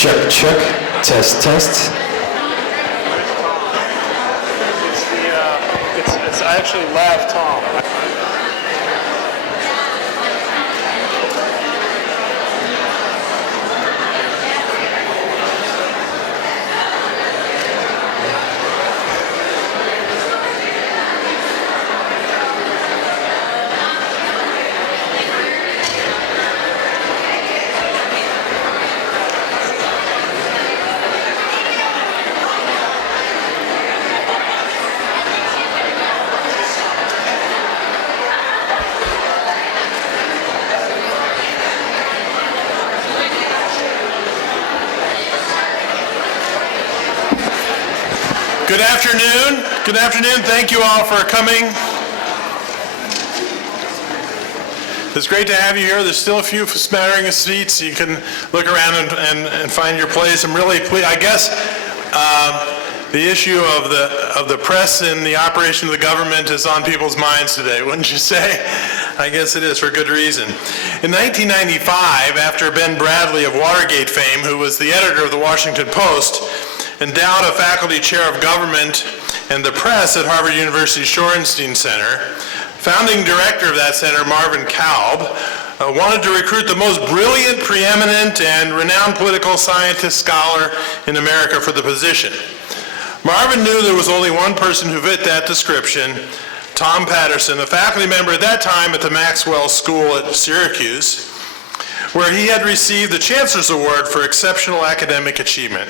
Check, check, test, test. It's actually Lav Tom. Good afternoon. Good afternoon. Thank you all for coming. It's great to have you here. There's still a few smattering of seats. You can look around and find your place. I'm really pleased. I guess the issue of the press and the operation of the government is on people's minds today, wouldn't you say? I guess it is, for good reason. In 1995, after Ben Bradley of Watergate fame, who was the editor of the Washington Post, endowed a faculty chair of government and the press at Harvard University Shorenstein Center, founding director of that center, Marvin Kalb, wanted to recruit the most brilliant, preeminent, and renowned political scientist scholar in America for the position. Marvin knew there was only one person who fit that description, Tom Patterson, a faculty member at that time at the Maxwell School at Syracuse, where he had received the Chancellor's Award for exceptional academic achievement.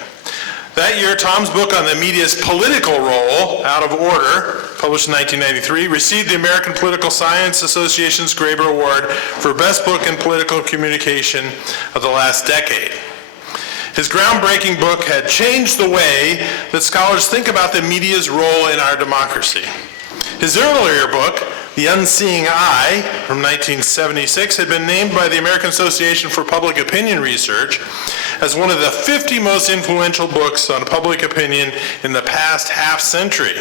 That year, Tom's book on the media's political role, Out of Order, published in 1993, received the American Political Science Association's Graeber Award for Best Book in Political Communication of the last decade. His groundbreaking book had changed the way that scholars think about the media's role in our democracy. His earlier book, The Unseeing Eye, from 1976, had been named by the American Association for Public Opinion Research as one of the 50 most influential books on public opinion in the past half century.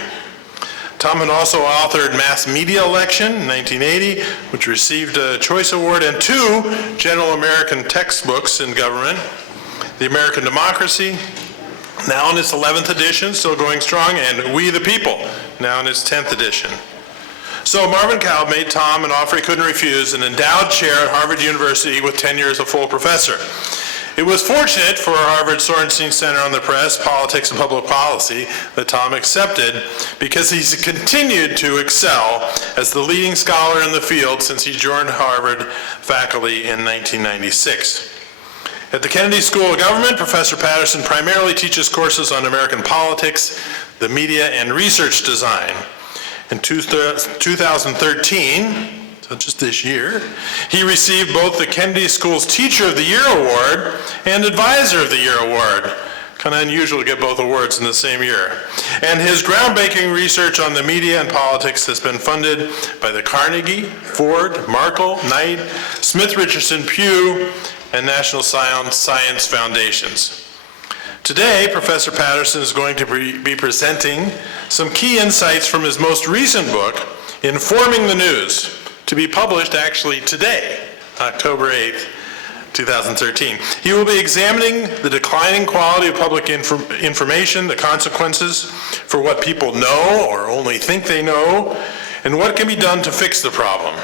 Tom had also authored Mass Media Election in 1980, which received a Choice Award, and 2 general American textbooks in government, The American Democracy, now in its 11th edition, still going strong, and We the People, now in its 10th edition. So Marvin Kalb made Tom an offer he couldn't refuse, an endowed chair at Harvard University with tenure as a full professor. It was fortunate for Harvard Sorenstein Center on the Press, Politics and Public Policy that Tom accepted, because he's continued to excel as the leading scholar in the field since he joined Harvard faculty in 1996. At the Kennedy School of Government, Professor Patterson primarily teaches courses on American politics, the media, and research design. In 2013, so just this year, he received both the Kennedy School's Teacher of the Year Award and Advisor of the Year Award. Kind of unusual to get both awards in the same year. And his groundbreaking research on the media and politics has been funded by the Carnegie, Ford, Markle, Knight, Smith Richardson Pew, and National Science Foundations. Today, Professor Patterson is going to be presenting some key insights from his most recent book, Informing the News, to be published actually today, October 8th, 2013. He will be examining the declining quality of public information, the consequences for what people know or only think they know, and what can be done to fix the problem.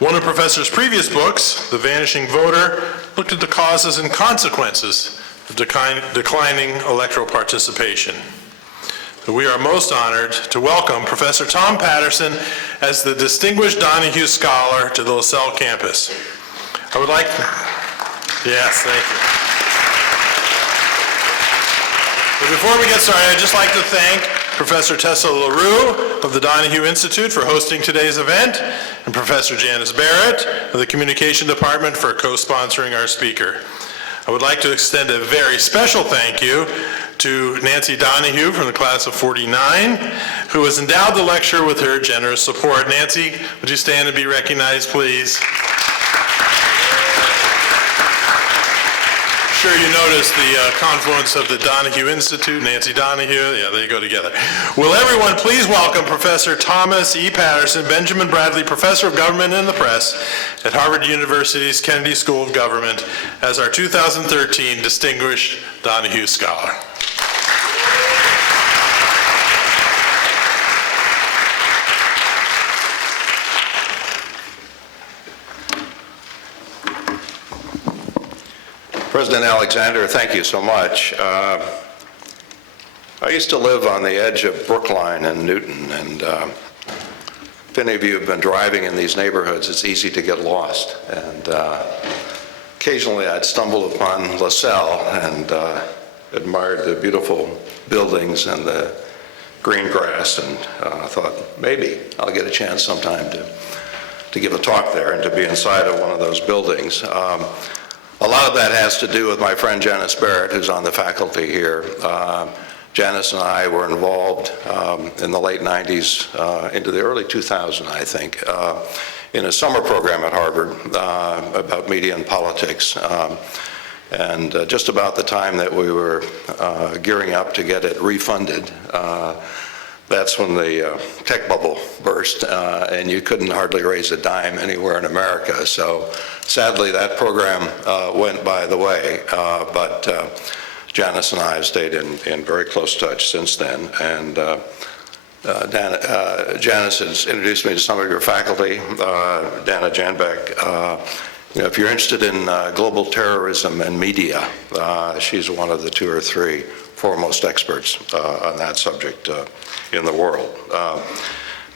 One of Professor's previous books, The Vanishing Voter, looked at the causes and consequences of declining electoral participation. We are most honored to welcome Professor Tom Patterson as the Distinguished Donahue Scholar to the Lasell campus. I would like to, yes, thank you. But before we get started, I'd just like to thank Professor Tessa LaRue of the Donahue Institute for hosting today's event, and Professor Janice Barrett of the Communication Department for co-sponsoring our speaker. I would like to extend a very special thank you to Nancy Donahue from the class of 49, who has endowed the lecture with her generous support. Nancy, would you stand and be recognized, please? sure you noticed the confluence of the Donahue Institute, Nancy Donahue, yeah, they go together. Will everyone please welcome Professor Thomas E. Patterson, Benjamin Bradley Professor of Government and the Press at Harvard University's Kennedy School of Government as our 2013 Distinguished Donahue Scholar. President Alexander, thank you so much. I used to live on the edge of Brookline and Newton, and if any of you have been driving in these neighborhoods, it's easy to get lost. And occasionally I'd stumble upon Lasell and admired the beautiful buildings and the green grass, and I thought maybe I'll get a chance sometime to give a talk there and to be inside of one of those buildings. A lot of that has to do with my friend Janice Barrett, who's on the faculty here. Janice and I were involved in the late 90s into the early 2000s, I think, in a summer program at Harvard about media and politics. And just about the time that we were gearing up to get it refunded, that's when the tech bubble burst, and you couldn't hardly raise a dime anywhere in America. So sadly, that program went by the way, but Janice and I have stayed in very close touch since then. And Janice has introduced me to some of your faculty. Dana Janbeck, if you're interested in global terrorism and media, she's one of the 2 or 3 foremost experts on that subject in the world.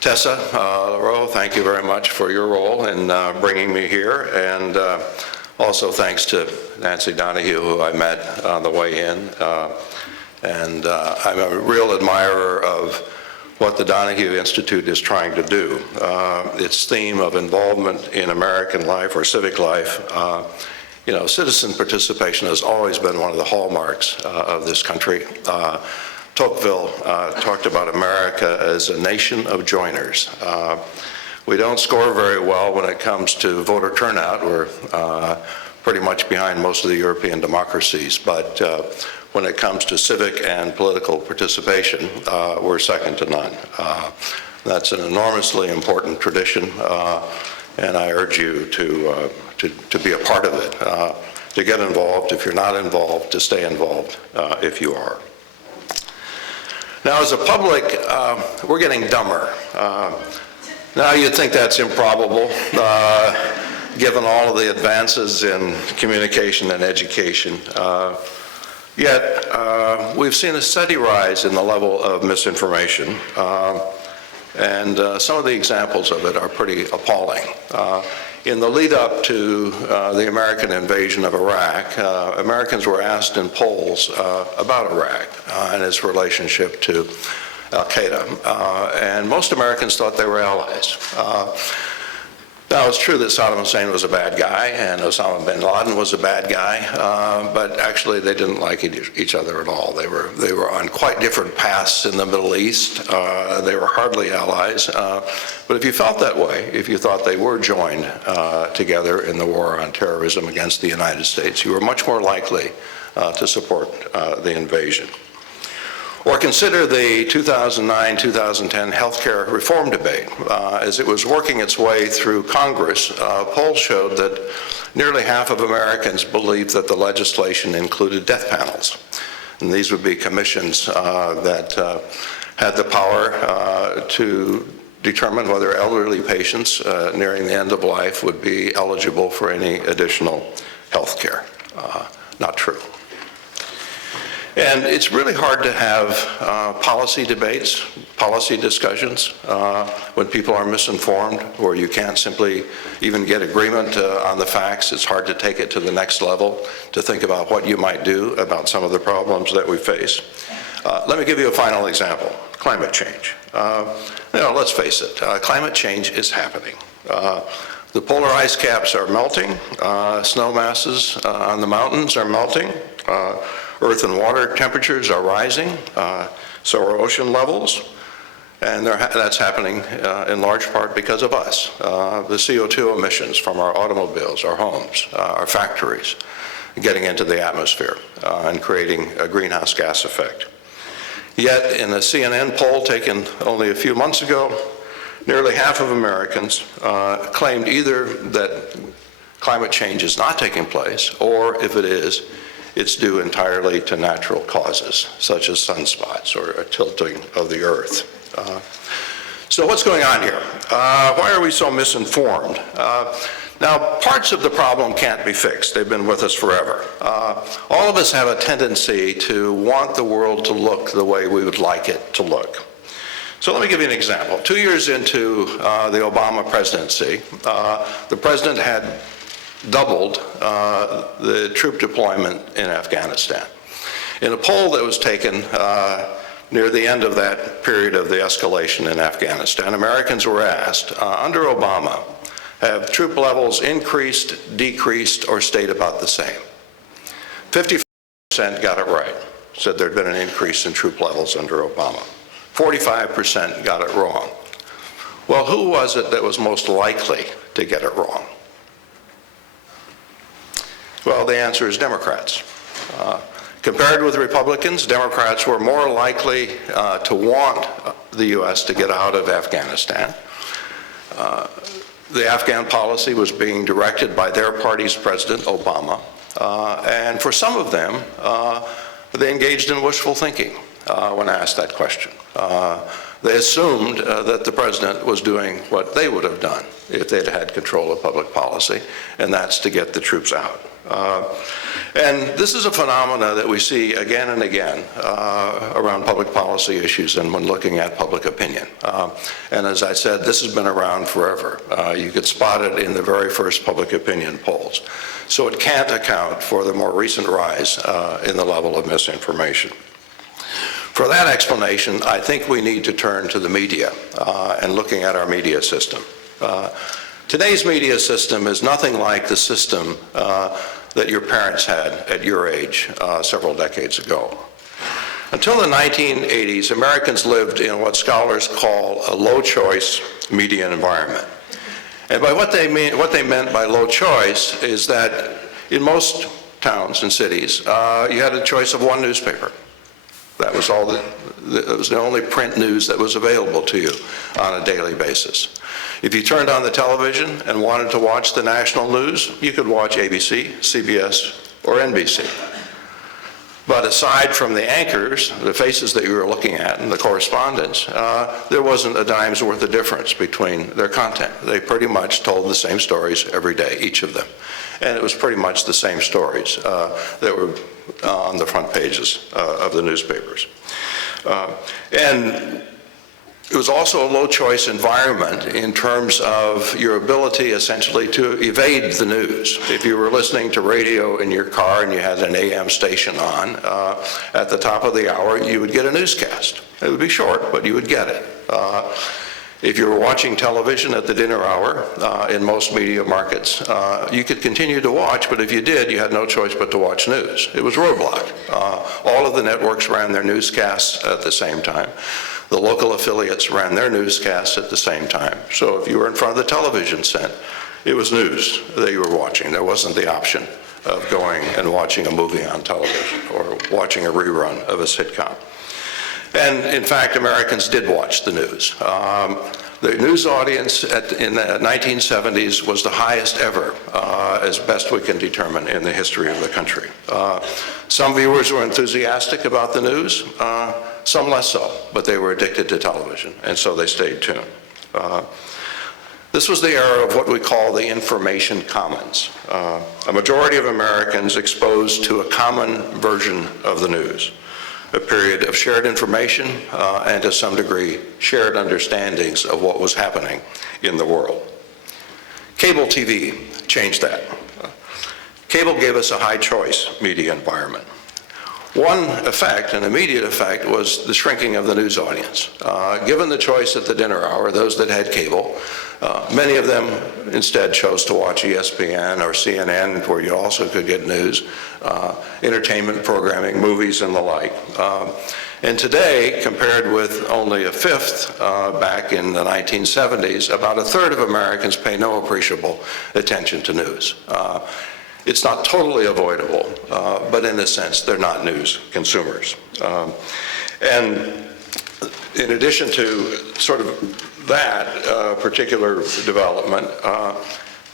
Tessa LaRoe, thank you very much for your role in bringing me here, and also thanks to Nancy Donahue, who I met on the way in. And I'm a real admirer of what the Donahue Institute is trying to do. Its theme of involvement in American life or civic life, citizen participation has always been one of the hallmarks of this country. Tocqueville talked about America as a nation of joiners. We don't score very well when it comes to voter turnout. We're pretty much behind most of the European democracies, but when it comes to civic and political participation, we're second to none. That's an enormously important tradition, and I urge you to be a part of it, to get involved if you're not involved, to stay involved if you are. Now, as a public, we're getting dumber. Now, you'd think that's improbable, given all of the advances in communication and education. Yet, we've seen a steady rise in the level of misinformation, and some of the examples of it are pretty appalling. In the lead up to the American invasion of Iraq, Americans were asked in polls about Iraq and its relationship to Al-Qaeda, and most Americans thought they were allies. Now, it's true that Saddam Hussein was a bad guy and Osama bin Laden was a bad guy, but actually they didn't like each other at all. They were on quite different paths in the Middle East. They were hardly allies. But if you felt that way, if you thought they were joined together in the war on terrorism against the United States, you were much more likely to support the invasion. Or consider the 2009-2010 healthcare reform debate. As it was working its way through Congress, polls showed that nearly half of Americans believed that the legislation included death panels. And these would be commissions that had the power to determine whether elderly patients nearing the end of life would be eligible for any additional health care. Not true. And it's really hard to have policy debates, policy discussions, when people are misinformed, or you can't simply even get agreement on the facts. It's hard to take it to the next level, to think about what you might do about some of the problems that we face. Let me give you a final example, climate change. Let's face it, climate change is happening. The polar ice caps are melting, snow masses on the mountains are melting, earth and water temperatures are rising, so are ocean levels, and that's happening in large part because of us. The CO2 emissions from our automobiles, our homes, our factories, getting into the atmosphere and creating a greenhouse gas effect. Yet, in a CNN poll taken only a few months ago, nearly half of Americans claimed either that climate change is not taking place, or if it is, it's due entirely to natural causes, such as sunspots or a tilting of the Earth. So what's going on here? Why are we so misinformed? Now, parts of the problem can't be fixed. They've been with us forever. All of us have a tendency to want the world to look the way we would like it to look. So let me give you an example. 2 years into the Obama presidency, the president had doubled the troop deployment in Afghanistan. In a poll that was taken near the end of that period of the escalation in Afghanistan, Americans were asked, under Obama, have troop levels increased, decreased, or stayed about the same? 55% got it right, said there'd been an increase in troop levels under Obama. 45% got it wrong. Well, who was it that was most likely to get it wrong? Well, the answer is Democrats. Compared with Republicans, Democrats were more likely to want the U.S. to get out of Afghanistan. The Afghan policy was being directed by their party's President Obama, and for some of them, they engaged in wishful thinking when asked that question. They assumed that the president was doing what they would have done if they'd had control of public policy, and that's to get the troops out. And this is a phenomena that we see again and again around public policy issues and when looking at public opinion. And as I said, this has been around forever. You could spot it in the very first public opinion polls. So it can't account for the more recent rise in the level of misinformation. For that explanation, I think we need to turn to the media and looking at our media system. Today's media system is nothing like the system that your parents had at your age several decades ago. Until the 1980s, Americans lived in what scholars call a low-choice media environment. And by what they meant by low choice is that in most towns and cities, you had a choice of one newspaper. That was all that was the only print news that was available to you on a daily basis. If you turned on the television and wanted to watch the national news, you could watch ABC, CBS, or NBC. But aside from the anchors, the faces that you were looking at and the correspondents, there wasn't a dime's worth of difference between their content. They pretty much told the same stories every day, each of them. And it was pretty much the same stories that were on the front pages of the newspapers. And it was also a low-choice environment in terms of your ability essentially to evade the news. If you were listening to radio in your car and you had an AM station on, at the top of the hour you would get a newscast. It would be short, but you would get it. If you were watching television at the dinner hour in most media markets, you could continue to watch, but if you did, you had no choice but to watch news. It was roadblocked. All of the networks ran their newscasts at the same time. The local affiliates ran their newscasts at the same time. So if you were in front of the television set, it was news that you were watching. There wasn't the option of going and watching a movie on television or watching a rerun of a sitcom. And in fact, Americans did watch the news. The news audience in the 1970s was the highest ever, as best we can determine in the history of the country. Some viewers were enthusiastic about the news, some less so, but they were addicted to television, and so they stayed tuned. This was the era of what we call the information commons. A majority of Americans exposed to a common version of the news. A period of shared information and to some degree shared understandings of what was happening in the world. Cable TV changed that. Cable gave us a high choice media environment. One effect, an immediate effect, was the shrinking of the news audience. Given the choice at the dinner hour, those that had cable, many of them instead chose to watch ESPN or CNN, where you also could get news, entertainment programming, movies, and the like. And today, compared with only a fifth back in the 1970s, about a third of Americans pay no appreciable attention to news. It's not totally avoidable, but in a sense, they're not news consumers. And in addition to sort of that particular development,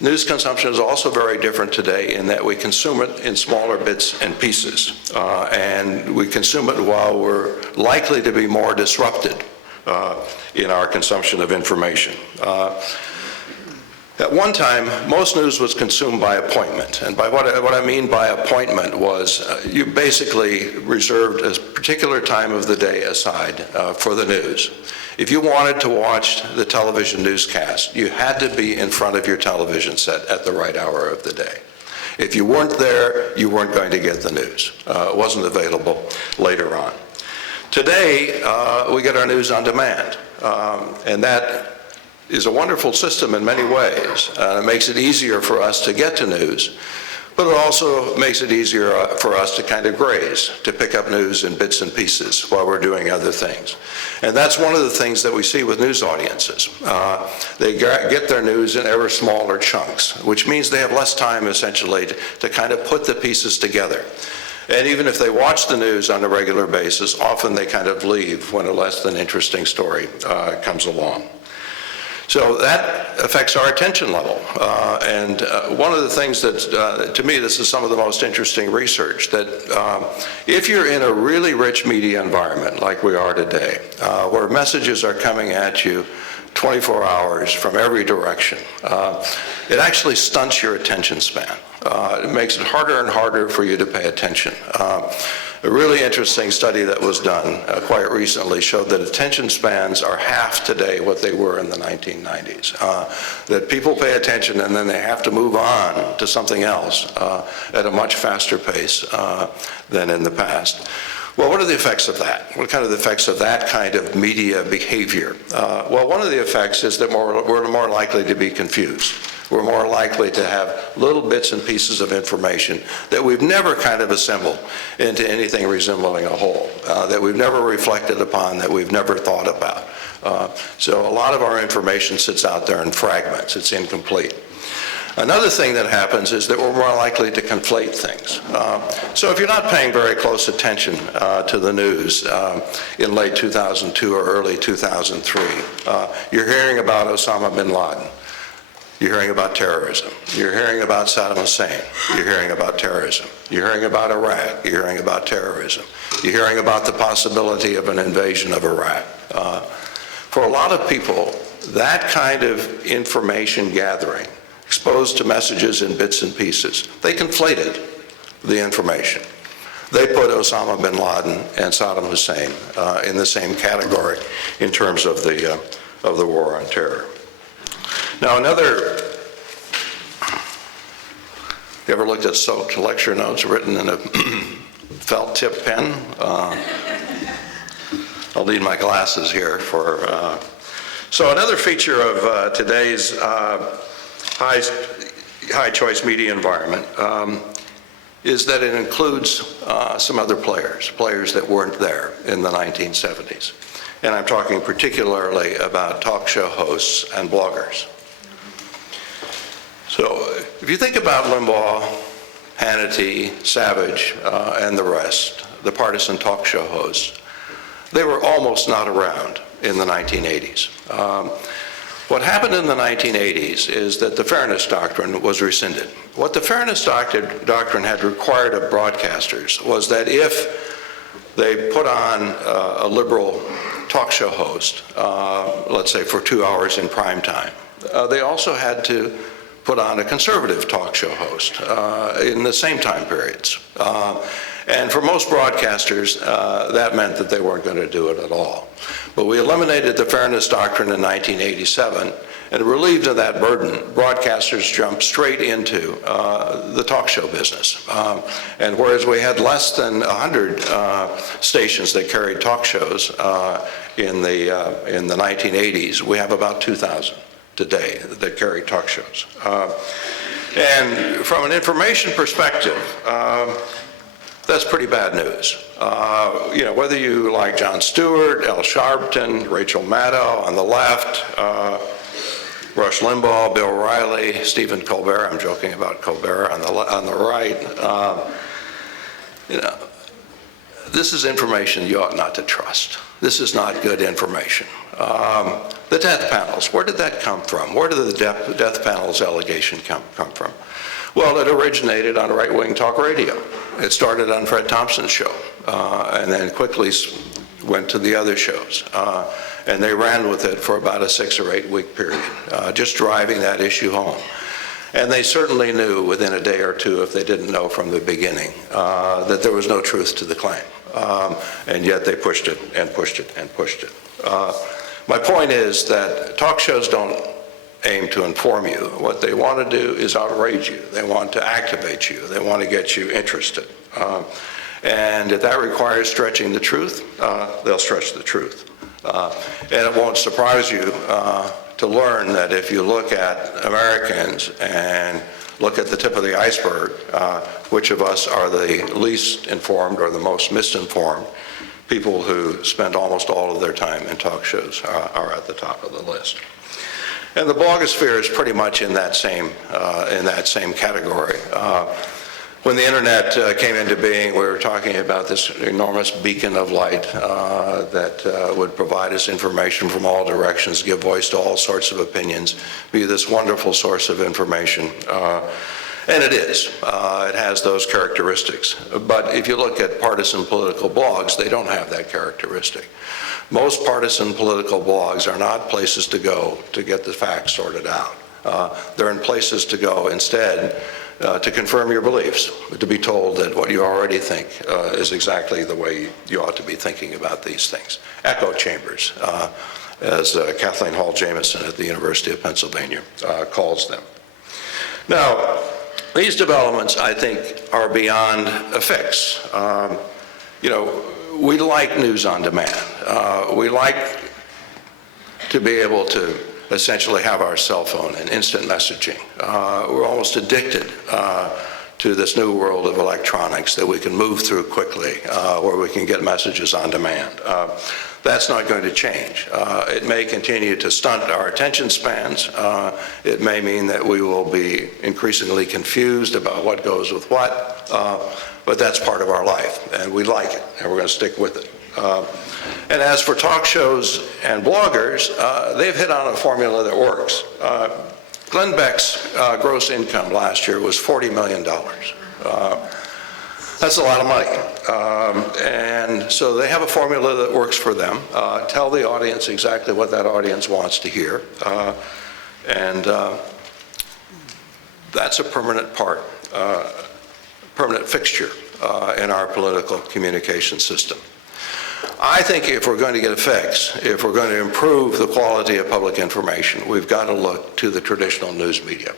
news consumption is also very different today in that we consume it in smaller bits and pieces, and we consume it while we're likely to be more disrupted in our consumption of information. At one time, most news was consumed by appointment, and by what I mean by appointment was you basically reserved a particular time of the day aside for the news. If you wanted to watch the television newscast, you had to be in front of your television set at the right hour of the day. If you weren't there, you weren't going to get the news. It wasn't available later on. Today, we get our news on demand, and that is a wonderful system in many ways. It makes it easier for us to get to news, but it also makes it easier for us to kind of graze, to pick up news in bits and pieces while we're doing other things. And that's one of the things that we see with news audiences. They get their news in ever smaller chunks, which means they have less time essentially to kind of put the pieces together. And even if they watch the news on a regular basis, often they kind of leave when a less than interesting story comes along. So that affects our attention level. And one of the things that, to me, this is some of the most interesting research, that if you're in a really rich media environment like we are today, where messages are coming at you 24 hours from every direction, it actually stunts your attention span. It makes it harder and harder for you to pay attention. A really interesting study that was done quite recently showed that attention spans are half today what they were in the 1990s. That people pay attention and then they have to move on to something else at a much faster pace than in the past. Well, what are the effects of that? What kind of effects of that kind of media behavior? Well, one of the effects is that we're more likely to be confused. We're more likely to have little bits and pieces of information that we've never kind of assembled into anything resembling a whole, that we've never reflected upon, that we've never thought about. So a lot of our information sits out there in fragments. It's incomplete. Another thing that happens is that we're more likely to conflate things. So if you're not paying very close attention to the news in late 2002 or early 2003, you're hearing about Osama bin Laden. You're hearing about terrorism. You're hearing about Saddam Hussein. You're hearing about terrorism. You're hearing about Iraq. You're hearing about terrorism. You're hearing about the possibility of an invasion of Iraq. For a lot of people, that kind of information gathering, exposed to messages in bits and pieces, they conflated the information. They put Osama bin Laden and Saddam Hussein in the same category in terms of the war on terror. Now, you ever looked at soaked lecture notes written in a felt tip pen? I'll need my glasses here for. So another feature of today's high choice media environment is that it includes some other players that weren't there in the 1970s. And I'm talking particularly about talk show hosts and bloggers. So if you think about Limbaugh, Hannity, Savage, and the rest, the partisan talk show hosts, they were almost not around in the 1980s. What happened in the 1980s is that the Fairness Doctrine was rescinded. What the Fairness Doctrine had required of broadcasters was that if they put on a liberal talk show host, let's say for 2 hours in prime time, they also had to put on a conservative talk show host in the same time periods. And for most broadcasters, that meant that they weren't going to do it at all. But we eliminated the Fairness Doctrine in 1987, and relieved of that burden, broadcasters jumped straight into the talk show business. And whereas we had less than 100 stations that carried talk shows in the 1980s, we have about 2,000 today that carry talk shows. And from an information perspective, that's pretty bad news. Whether you like Jon Stewart, Al Sharpton, Rachel Maddow on the left, Rush Limbaugh, Bill Riley, Stephen Colbert. I'm joking about Colbert on the right. This is information you ought not to trust. This is not good information. The death panels, where did that come from? Where did the death panels allegation come from? Well, it originated on right-wing talk radio. It started on Fred Thompson's show, and then quickly went to the other shows. And they ran with it for about a 6 or 8 week period, just driving that issue home. And they certainly knew within a day or two, if they didn't know from the beginning, that there was no truth to the claim. And yet they pushed it and pushed it and pushed it. My point is that talk shows don't aim to inform you. What they want to do is outrage you. They want to activate you. They want to get you interested. And if that requires stretching the truth, they'll stretch the truth. And it won't surprise you to learn that if you look at Americans and look at the tip of the iceberg, which of us are the least informed or the most misinformed, people who spend almost all of their time in talk shows are at the top of the list. And the blogosphere is pretty much in that same category. When the internet came into being, we were talking about this enormous beacon of light that would provide us information from all directions, give voice to all sorts of opinions, be this wonderful source of information. And it is. It has those characteristics. But if you look at partisan political blogs, they don't have that characteristic. Most partisan political blogs are not places to go to get the facts sorted out. They're in places to go instead to confirm your beliefs, to be told that what you already think is exactly the way you ought to be thinking about these things. Echo chambers, as Kathleen Hall Jamieson at the University of Pennsylvania calls them. Now, these developments, I think, are beyond a fix. We like news on demand. We like to be able to essentially have our cell phone and instant messaging. We're almost addicted to this new world of electronics that we can move through quickly, where we can get messages on demand. That's not going to change. It may continue to stunt our attention spans. It may mean that we will be increasingly confused about what goes with what, but that's part of our life, and we like it, and we're going to stick with it. And as for talk shows and bloggers, they've hit on a formula that works. Glenn Beck's gross income last year was $40 million. That's a lot of money. And so they have a formula that works for them. Tell the audience exactly what that audience wants to hear. And that's a permanent part, permanent fixture in our political communication system. I think if we're going to get a fix, if we're going to improve the quality of public information, we've got to look to the traditional news media.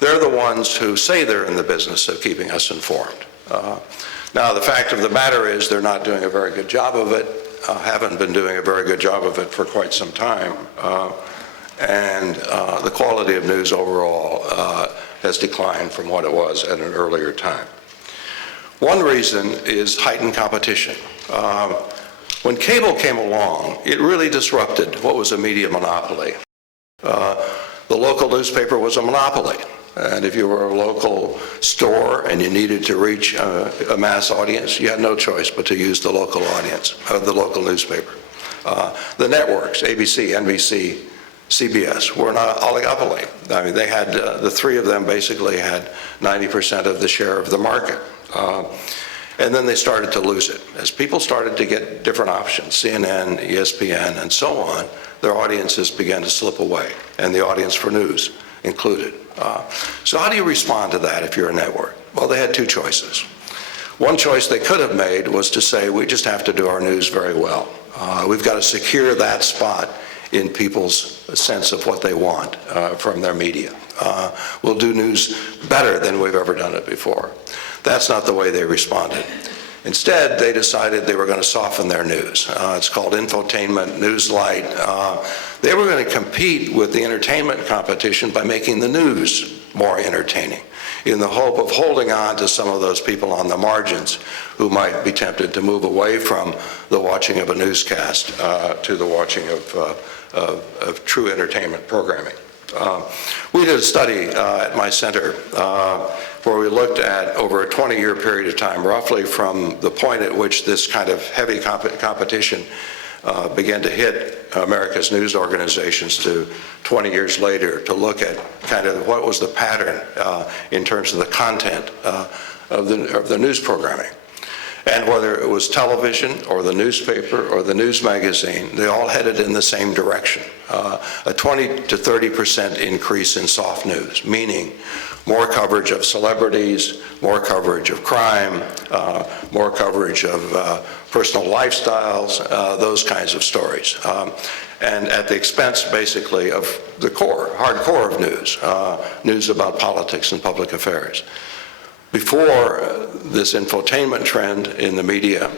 They're the ones who say they're in the business of keeping us informed. Now, the fact of the matter is they're not doing a very good job of it, haven't been doing a very good job of it for quite some time, and the quality of news overall has declined from what it was at an earlier time. One reason is heightened competition. When cable came along, it really disrupted what was a media monopoly. The local newspaper was a monopoly. And if you were a local store and you needed to reach a mass audience, you had no choice but to use the local audience, the local newspaper. The networks, ABC, NBC, CBS, were an oligopoly. I mean, they had, the three of them basically had 90% of the share of the market. And then they started to lose it. As people started to get different options, CNN, ESPN, and so on, their audiences began to slip away, and the audience for news included. So how do you respond to that if you're a network? Well, they had two choices. One choice they could have made was to say, we just have to do our news very well. We've got to secure that spot in people's sense of what they want from their media. We'll do news better than we've ever done it before. That's not the way they responded. Instead, they decided they were going to soften their news. It's called infotainment, news light. They were going to compete with the entertainment competition by making the news more entertaining. in the hope of holding on to some of those people on the margins who might be tempted to move away from the watching of a newscast to the watching of true entertainment programming. We did a study at my center where we looked at over a 20-year period of time, roughly from the point at which this kind of heavy competition began to hit America's news organizations to 20 years later, to look at kind of what was the pattern in terms of the content of the news programming. And whether it was television or the newspaper or the news magazine, they all headed in the same direction. A 20 to 30% increase in soft news, meaning more coverage of celebrities, more coverage of crime, more coverage of personal lifestyles, those kinds of stories. And at the expense, basically, of the hardcore of news, news about politics and public affairs. Before this infotainment trend in the media,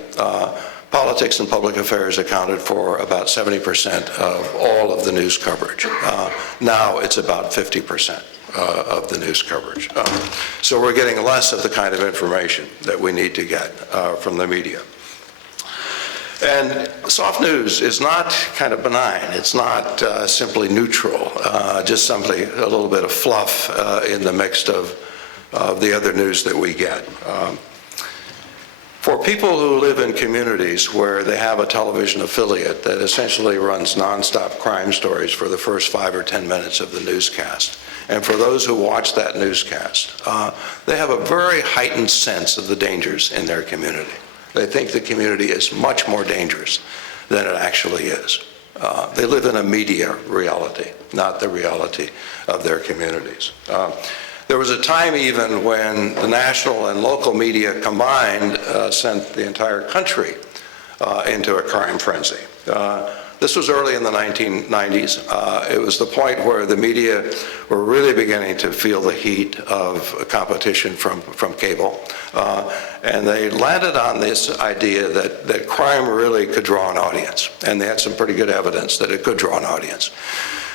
politics and public affairs accounted for about 70% of all of the news coverage. Now it's about 50% of the news coverage. So we're getting less of the kind of information that we need to get from the media. And soft news is not kind of benign. It's not simply neutral, just simply a little bit of fluff in the mix of the other news that we get. For people who live in communities where they have a television affiliate that essentially runs nonstop crime stories for the first 5 or 10 minutes of the newscast, and for those who watch that newscast, they have a very heightened sense of the dangers in their community. They think the community is much more dangerous than it actually is. They live in a media reality, not the reality of their communities. There was a time even when the national and local media combined sent the entire country into a crime frenzy. This was early in the 1990s. It was the point where the media were really beginning to feel the heat of competition from cable. And they landed on this idea that crime really could draw an audience. And they had some pretty good evidence that it could draw an audience.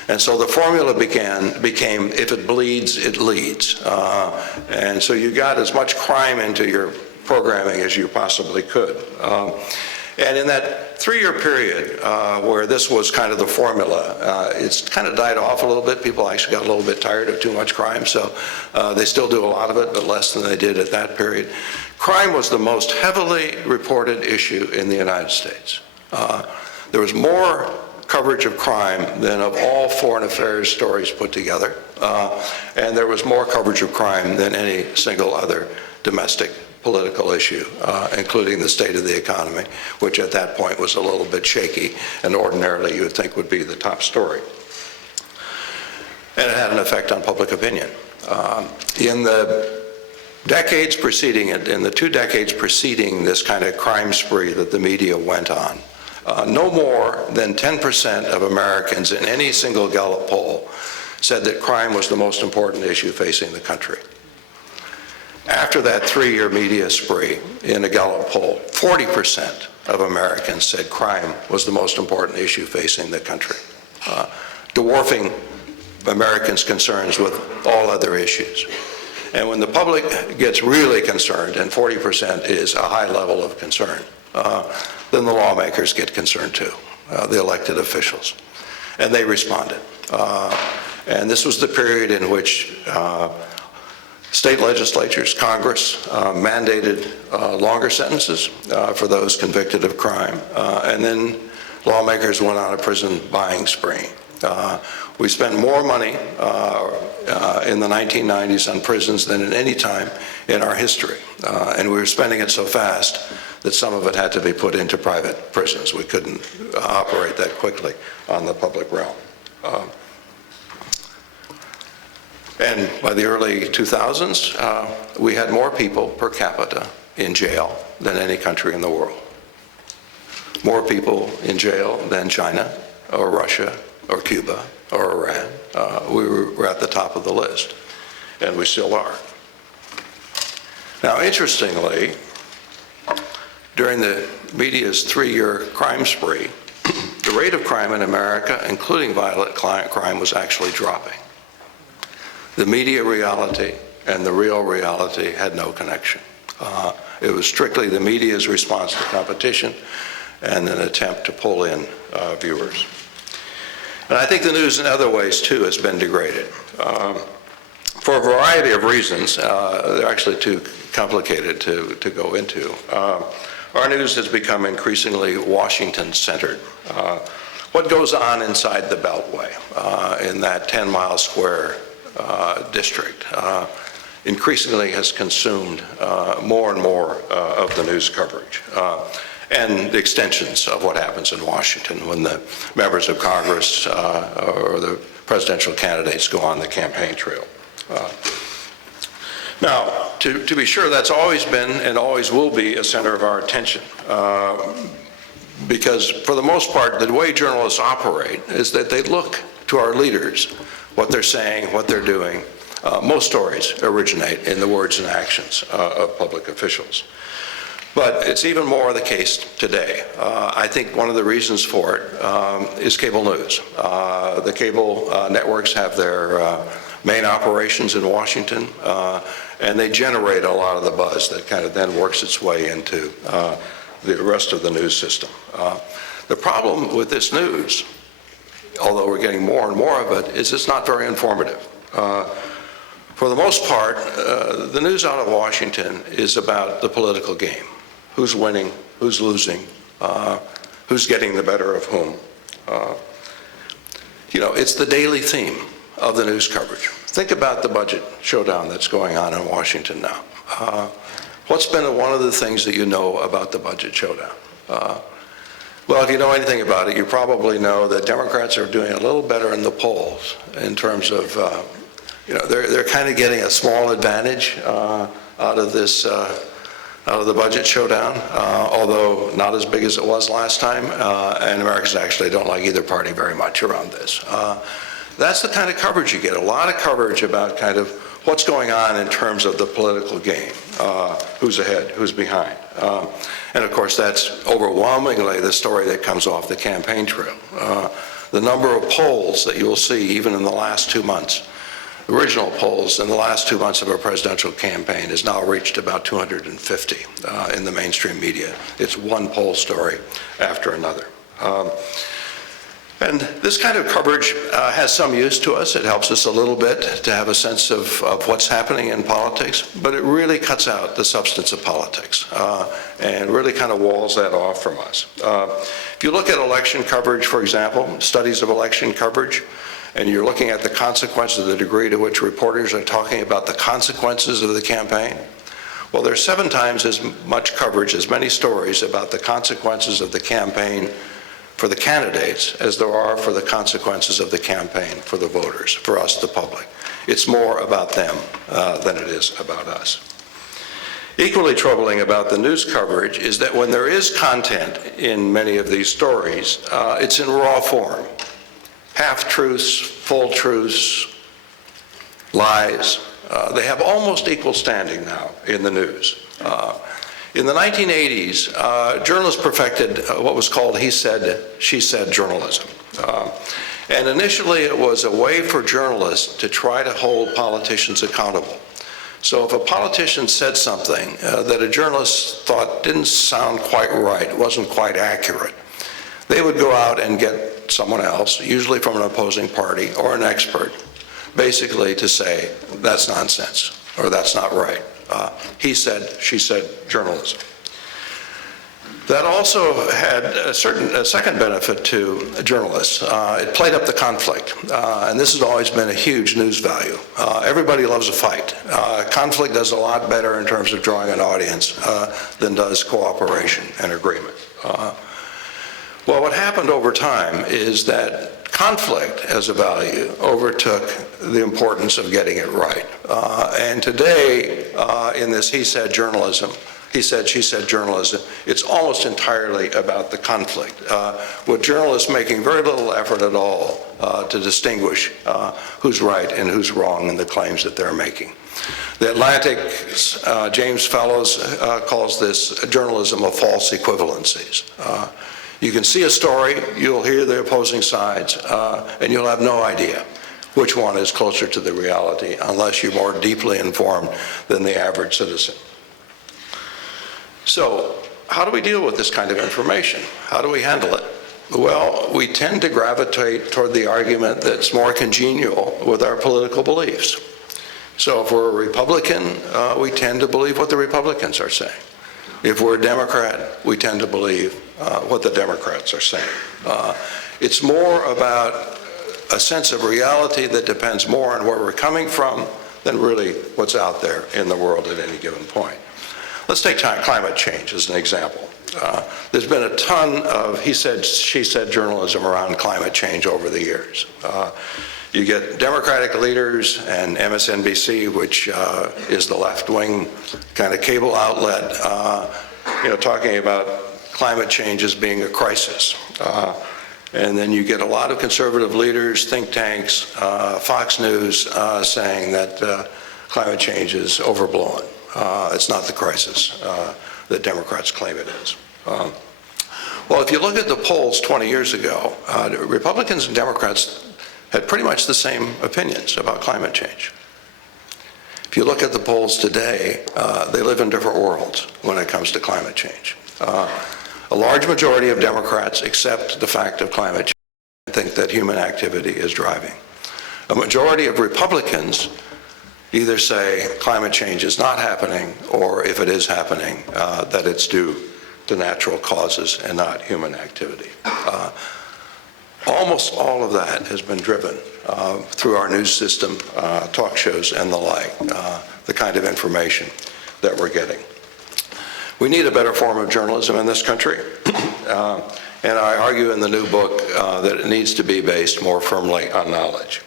And so the formula became, if it bleeds, it leads. And so you got as much crime into your programming as you possibly could. And in that 3-year period where this was kind of the formula, it's kind of died off a little bit. People actually got a little bit tired of too much crime, so they still do a lot of it, but less than they did at that period. Crime was the most heavily reported issue in the United States. There was more coverage of crime than of all foreign affairs stories put together, and there was more coverage of crime than any single other domestic political issue, including the state of the economy, which at that point was a little bit shaky and ordinarily you would think would be the top story. And it had an effect on public opinion. In the decades preceding it, in the 2 decades preceding this kind of crime spree that the media went on, no more than 10% of Americans in any single Gallup poll said that crime was the most important issue facing the country. After that 3-year media spree in a Gallup poll, 40% of Americans said crime was the most important issue facing the country, dwarfing Americans' concerns with all other issues. And when the public gets really concerned, and 40% is a high level of concern, then the lawmakers get concerned too, the elected officials. And they responded. And this was the period in which state legislatures, Congress, mandated longer sentences for those convicted of crime. And then lawmakers went on a prison buying spree. We spent more money in the 1990s on prisons than at any time in our history. And we were spending it so fast that some of it had to be put into private prisons. We couldn't operate that quickly on the public realm. And by the early 2000s, we had more people per capita in jail than any country in the world. More people in jail than China or Russia or Cuba or Iran. We were at the top of the list, and we still are. Now, interestingly, during the media's 3-year crime spree, the rate of crime in America, including violent crime, was actually dropping. The media reality and the real reality had no connection. It was strictly the media's response to competition and an attempt to pull in viewers. And I think the news in other ways, too, has been degraded. For a variety of reasons, they're actually too complicated to go into. Our news has become increasingly Washington-centered. What goes on inside the Beltway, in that 10-mile square district, increasingly has consumed more and more of the news coverage. And the extensions of what happens in Washington when the members of Congress or the presidential candidates go on the campaign trail. Now, to be sure, that's always been and always will be a center of our attention. Because for the most part, the way journalists operate is that they look to our leaders, what they're saying, what they're doing. Most stories originate in the words and actions of public officials. But it's even more the case today. I think one of the reasons for it is cable news. The cable networks have their main operations in Washington, and they generate a lot of the buzz that kind of then works its way into the rest of the news system. The problem with this news, although we're getting more and more of it, is it's not very informative. For the most part, the news out of Washington is about the political game. Who's winning, who's losing, who's getting the better of whom. It's the daily theme of the news coverage. Think about the budget showdown that's going on in Washington now. What's been one of the things that you know about the budget showdown? Well, if you know anything about it, you probably know that Democrats are doing a little better in the polls in terms of, they're kind of getting a small advantage out of this, out of the budget showdown, although not as big as it was last time, and Americans actually don't like either party very much around this. That's the kind of coverage you get, a lot of coverage about kind of what's going on in terms of the political game, who's ahead, who's behind. And of course, that's overwhelmingly the story that comes off the campaign trail. The number of polls that you'll see even in the last 2 months, original polls in the last 2 months of a presidential campaign has now reached about 250 in the mainstream media. It's one poll story after another. And this kind of coverage has some use to us. It helps us a little bit to have a sense of what's happening in politics, but it really cuts out the substance of politics and really kind of walls that off from us. If you look at election coverage, for example, studies of election coverage, and you're looking at the consequences, the degree to which reporters are talking about the consequences of the campaign, well, there's 7 times as much coverage, as many stories about the consequences of the campaign for the candidates as there are for the consequences of the campaign for the voters, for us, the public. It's more about them than it is about us. Equally troubling about the news coverage is that when there is content in many of these stories, it's in raw form. Half-truths, full truths, lies. They have almost equal standing now in the news. In the 1980s, journalists perfected what was called he said, she said journalism. And initially it was a way for journalists to try to hold politicians accountable. So if a politician said something that a journalist thought didn't sound quite right, wasn't quite accurate, they would go out and get someone else, usually from an opposing party or an expert, basically to say, that's nonsense, or that's not right. He said, she said journalism. That also had a second benefit to journalists. It played up the conflict, and this has always been a huge news value. Everybody loves a fight. Conflict does a lot better in terms of drawing an audience than does cooperation and agreement. Well, what happened over time is that conflict as a value overtook the importance of getting it right. And today, in this he said journalism, he said, she said journalism, it's almost entirely about the conflict, with journalists making very little effort at all to distinguish who's right and who's wrong in the claims that they're making. The Atlantic's James Fellows calls this journalism of false equivalencies. You can see a story, you'll hear the opposing sides, and you'll have no idea which one is closer to the reality, unless you're more deeply informed than the average citizen. So, how do we deal with this kind of information? How do we handle it? Well, we tend to gravitate toward the argument that's more congenial with our political beliefs. So if we're a Republican, we tend to believe what the Republicans are saying. If we're a Democrat, we tend to believe what the Democrats are saying. It's more about a sense of reality that depends more on where we're coming from than really what's out there in the world at any given point. Let's take climate change as an example. There's been a ton of he said, she said journalism around climate change over the years. You get Democratic leaders and MSNBC, which is the left-wing kind of cable outlet, talking about climate change as being a crisis. And then you get a lot of conservative leaders, think tanks, Fox News saying that climate change is overblown. It's not the crisis that Democrats claim it is. Well, if you look at the polls 20 years ago, Republicans and Democrats had pretty much the same opinions about climate change. If you look at the polls today, they live in different worlds when it comes to climate change. A large majority of Democrats accept the fact of climate change and think that human activity is driving. A majority of Republicans either say climate change is not happening, or if it is happening, that it's due to natural causes and not human activity. Almost all of that has been driven through our news system, talk shows and the like, the kind of information that we're getting. We need a better form of journalism in this country, and I argue in the new book that it needs to be based more firmly on knowledge.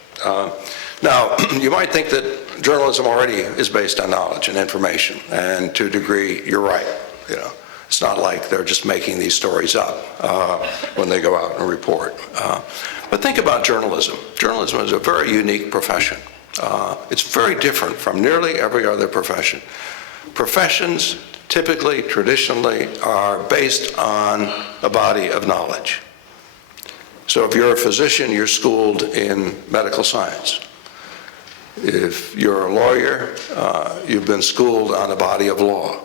Now, you might think that journalism already is based on knowledge and information, and to a degree, you're right. It's not like they're just making these stories up when they go out and report. But think about journalism. Journalism is a very unique profession. It's very different from nearly every other profession. Professions typically, traditionally, are based on a body of knowledge. So if you're a physician, you're schooled in medical science. If you're a lawyer, you've been schooled on a body of law.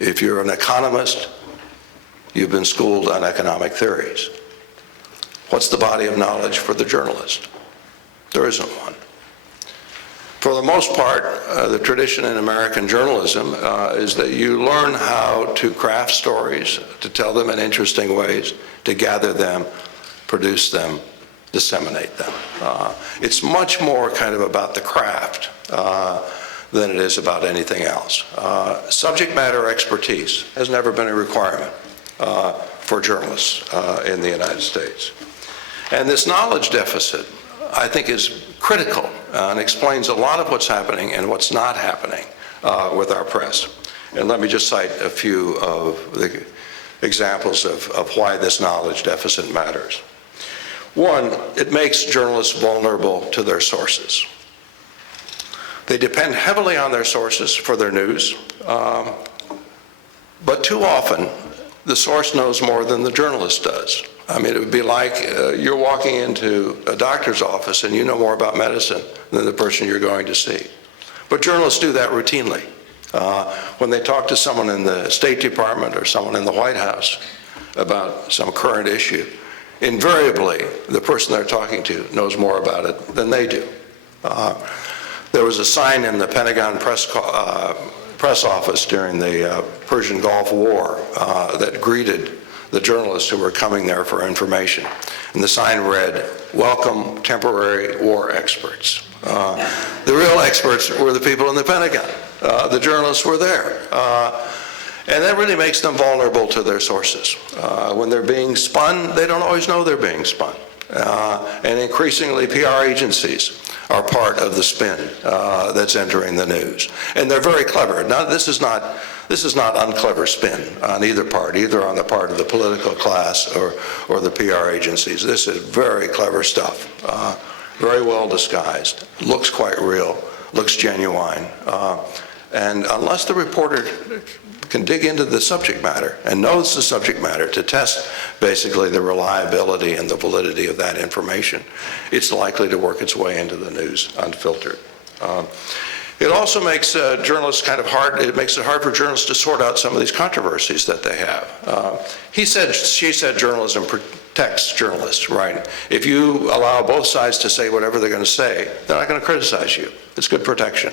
If you're an economist, you've been schooled on economic theories. What's the body of knowledge for the journalist? There isn't one. For the most part, the tradition in American journalism is that you learn how to craft stories, to tell them in interesting ways, to gather them, produce them, disseminate them. It's much more kind of about the craft than it is about anything else. Subject matter expertise has never been a requirement for journalists in the United States. And this knowledge deficit, I think, is critical and explains a lot of what's happening and what's not happening with our press. And let me just cite a few of the examples of why this knowledge deficit matters. One, it makes journalists vulnerable to their sources. They depend heavily on their sources for their news, but too often the source knows more than the journalist does. I mean, it would be like you're walking into a doctor's office and you know more about medicine than the person you're going to see. But journalists do that routinely. When they talk to someone in the State Department or someone in the White House about some current issue, invariably the person they're talking to knows more about it than they do. There was a sign in the Pentagon press office during the Persian Gulf War that greeted the journalists who were coming there for information. And the sign read, "Welcome temporary war experts." The real experts were the people in the Pentagon. The journalists were there. And that really makes them vulnerable to their sources. When they're being spun, they don't always know they're being spun. And increasingly, PR agencies are part of the spin that's entering the news. And they're very clever. Now, this is not unclever spin on either part, either on the part of the political class or the PR agencies. This is very clever stuff, very well disguised, looks quite real, looks genuine. And unless the reporter can dig into the subject matter and knows the subject matter to test basically the reliability and the validity of that information, it's likely to work its way into the news unfiltered. It also makes journalists kind of hard, it makes it hard for journalists to sort out some of these controversies that they have. He said, she said journalism protects journalists, right? If you allow both sides to say whatever they're going to say, they're not going to criticize you. It's good protection.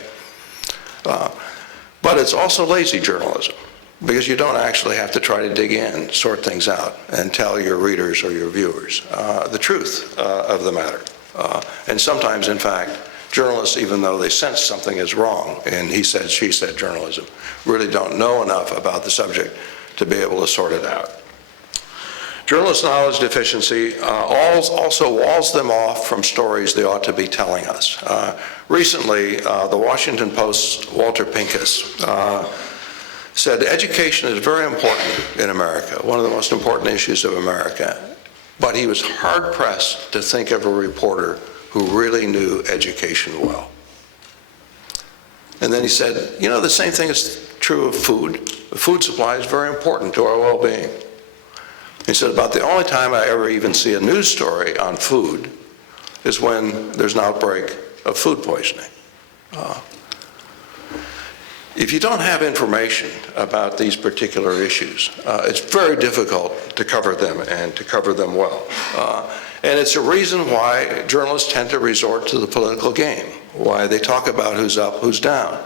But it's also lazy journalism, because you don't actually have to try to dig in, sort things out, and tell your readers or your viewers the truth of the matter. And sometimes, in fact, journalists, even though they sense something is wrong in he said, she said journalism, really don't know enough about the subject to be able to sort it out. Journalist knowledge deficiency also walls them off from stories they ought to be telling us. Recently, the Washington Post's Walter Pincus said education is very important in America, one of the most important issues of America, but he was hard-pressed to think of a reporter who really knew education well. And then he said, you know, the same thing is true of food. The food supply is very important to our well-being. He said, about the only time I ever even see a news story on food is when there's an outbreak of food poisoning. If you don't have information about these particular issues, it's very difficult to cover them and to cover them well. And it's a reason why journalists tend to resort to the political game, why they talk about who's up, who's down.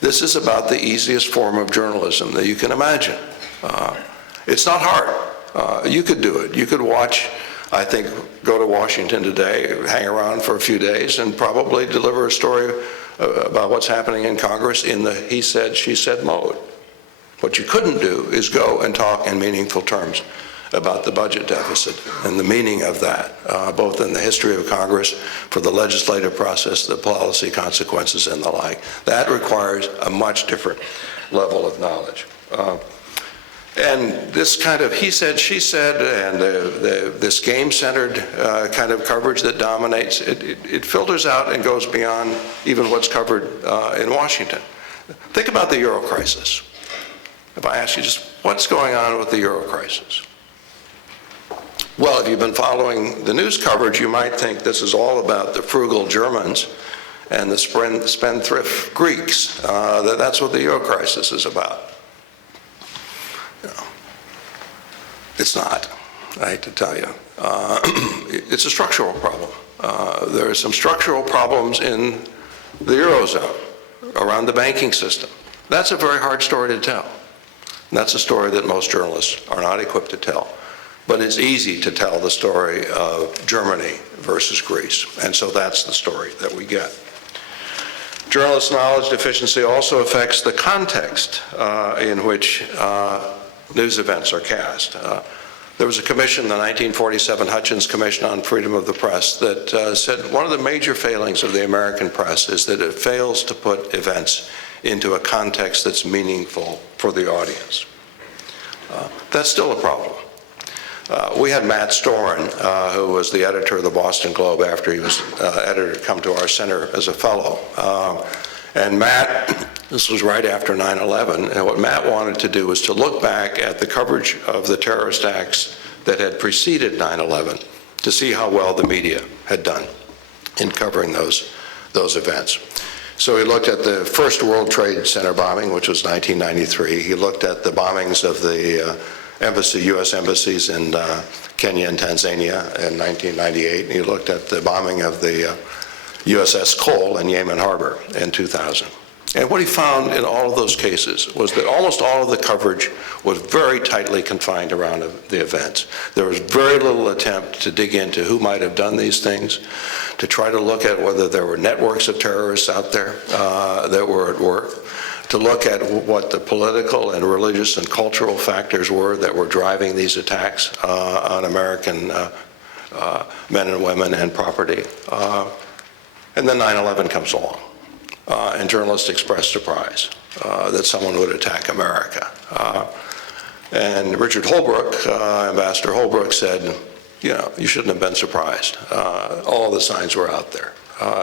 This is about the easiest form of journalism that you can imagine. It's not hard. You could do it. You could watch, I think, go to Washington today, hang around for a few days, and probably deliver a story about what's happening in Congress in the he said, she said mode. What you couldn't do is go and talk in meaningful terms about the budget deficit and the meaning of that, both in the history of Congress, for the legislative process, the policy consequences, and the like. That requires a much different level of knowledge. And this kind of he said, she said, and this game-centered kind of coverage that dominates, it filters out and goes beyond even what's covered in Washington. Think about the Euro crisis. If I ask you just what's going on with the Euro crisis? Well, if you've been following the news coverage, you might think this is all about the frugal Germans and the spendthrift Greeks. That's what the Euro crisis is about. It's not, I hate to tell you. It's a structural problem. There are some structural problems in the Eurozone, around the banking system. That's a very hard story to tell. And that's a story that most journalists are not equipped to tell. But it's easy to tell the story of Germany versus Greece. And so that's the story that we get. Journalist knowledge deficiency also affects the context in which news events are cast. There was a commission, the 1947 Hutchins Commission on Freedom of the Press, that said one of the major failings of the American press is that it fails to put events into a context that's meaningful for the audience. That's still a problem. We had Matt Storin, who was the editor of the Boston Globe after he was editor, come to our center as a fellow. And Matt, this was right after 9/11, and what Matt wanted to do was to look back at the coverage of the terrorist acts that had preceded 9/11 to see how well the media had done in covering those events. So he looked at the first World Trade Center bombing, which was 1993. He looked at the bombings of the U.S. embassies in Kenya and Tanzania in 1998. He looked at the bombing of the USS Cole in Yemen Harbor in 2000. And what he found in all of those cases was that almost all of the coverage was very tightly confined around the events. There was very little attempt to dig into who might have done these things, to try to look at whether there were networks of terrorists out there that were at work, to look at what the political and religious and cultural factors were that were driving these attacks on American men and women and property. And then 9/11 comes along, and journalists expressed surprise that someone would attack America. And Richard Holbrooke, Ambassador Holbrooke, said, you know, you shouldn't have been surprised. All the signs were out there.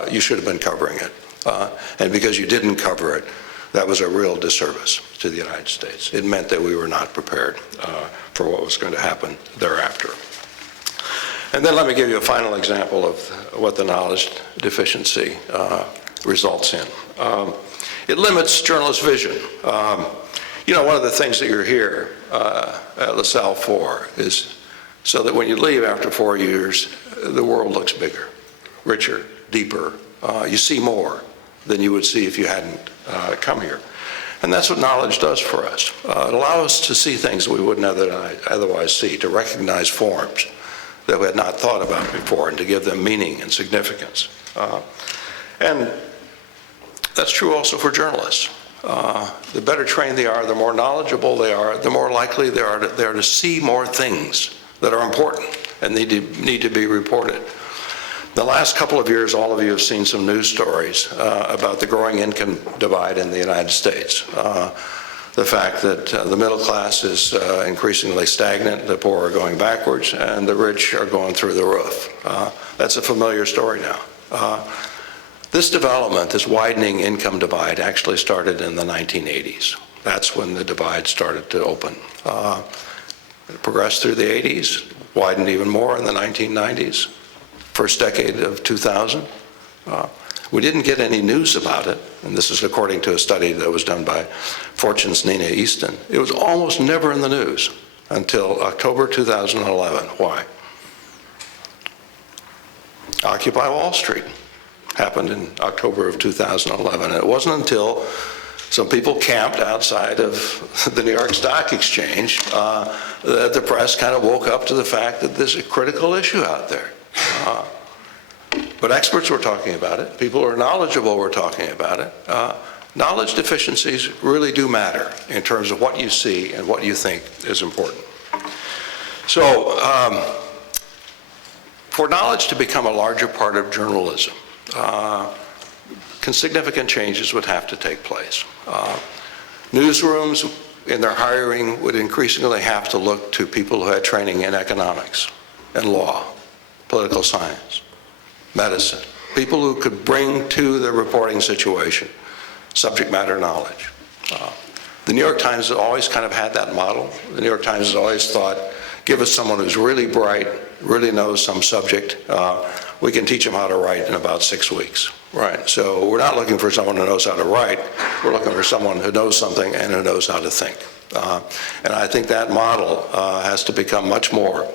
You should have been covering it. And because you didn't cover it, That was a real disservice to the United States. It meant that we were not prepared for what was going to happen thereafter. And then let me give you a final example of what the knowledge deficiency results in. It limits journalists' vision. You know, one of the things that you're here at Lasell for is so that when you leave after 4 years, the world looks bigger, richer, deeper. You see more than you would see if you hadn't come here. And that's what knowledge does for us. It allows us to see things that we wouldn't otherwise see, to recognize forms that we had not thought about before, and to give them meaning and significance. And that's true also for journalists. The better trained they are, the more knowledgeable they are, the more likely they are to see more things that are important and need to be reported. The last couple of years, all of you have seen some news stories about the growing income divide in the United States. The fact that the middle class is increasingly stagnant, the poor are going backwards, and the rich are going through the roof. That's a familiar story now. This development, this widening income divide, actually started in the 1980s. That's when the divide started to open. It progressed through the 80s, widened even more in the 1990s, first decade of 2000. We didn't get any news about it, and this is according to a study that was done by Fortune's Nina Easton. It was almost never in the news until October 2011. Why? Occupy Wall Street happened in October of 2011. It wasn't until some people camped outside of the New York Stock Exchange that the press kind of woke up to the fact that there's a critical issue out there. But experts were talking about it. People who are knowledgeable were talking about it. Knowledge deficiencies really do matter in terms of what you see and what you think is important. So for knowledge to become a larger part of journalism, significant changes would have to take place. Newsrooms in their hiring would increasingly have to look to people who had training in economics and law, political science, medicine, people who could bring to the reporting situation subject matter knowledge. The New York Times has always kind of had that model. The New York Times has always thought, give us someone who's really bright, really knows some subject, we can teach them how to write in about 6 weeks. Right, so we're not looking for someone who knows how to write, we're looking for someone who knows something and who knows how to think. And I think that model has to become much more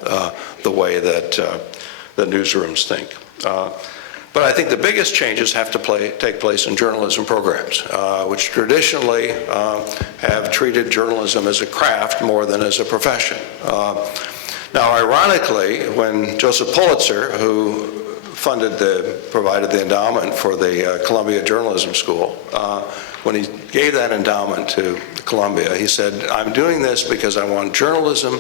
the way that the newsrooms think. But I think the biggest changes have to take place in journalism programs, which traditionally have treated journalism as a craft more than as a profession. Now, ironically, when Joseph Pulitzer, who provided the endowment for the Columbia Journalism School, when he gave that endowment to Columbia, he said, I'm doing this because I want journalism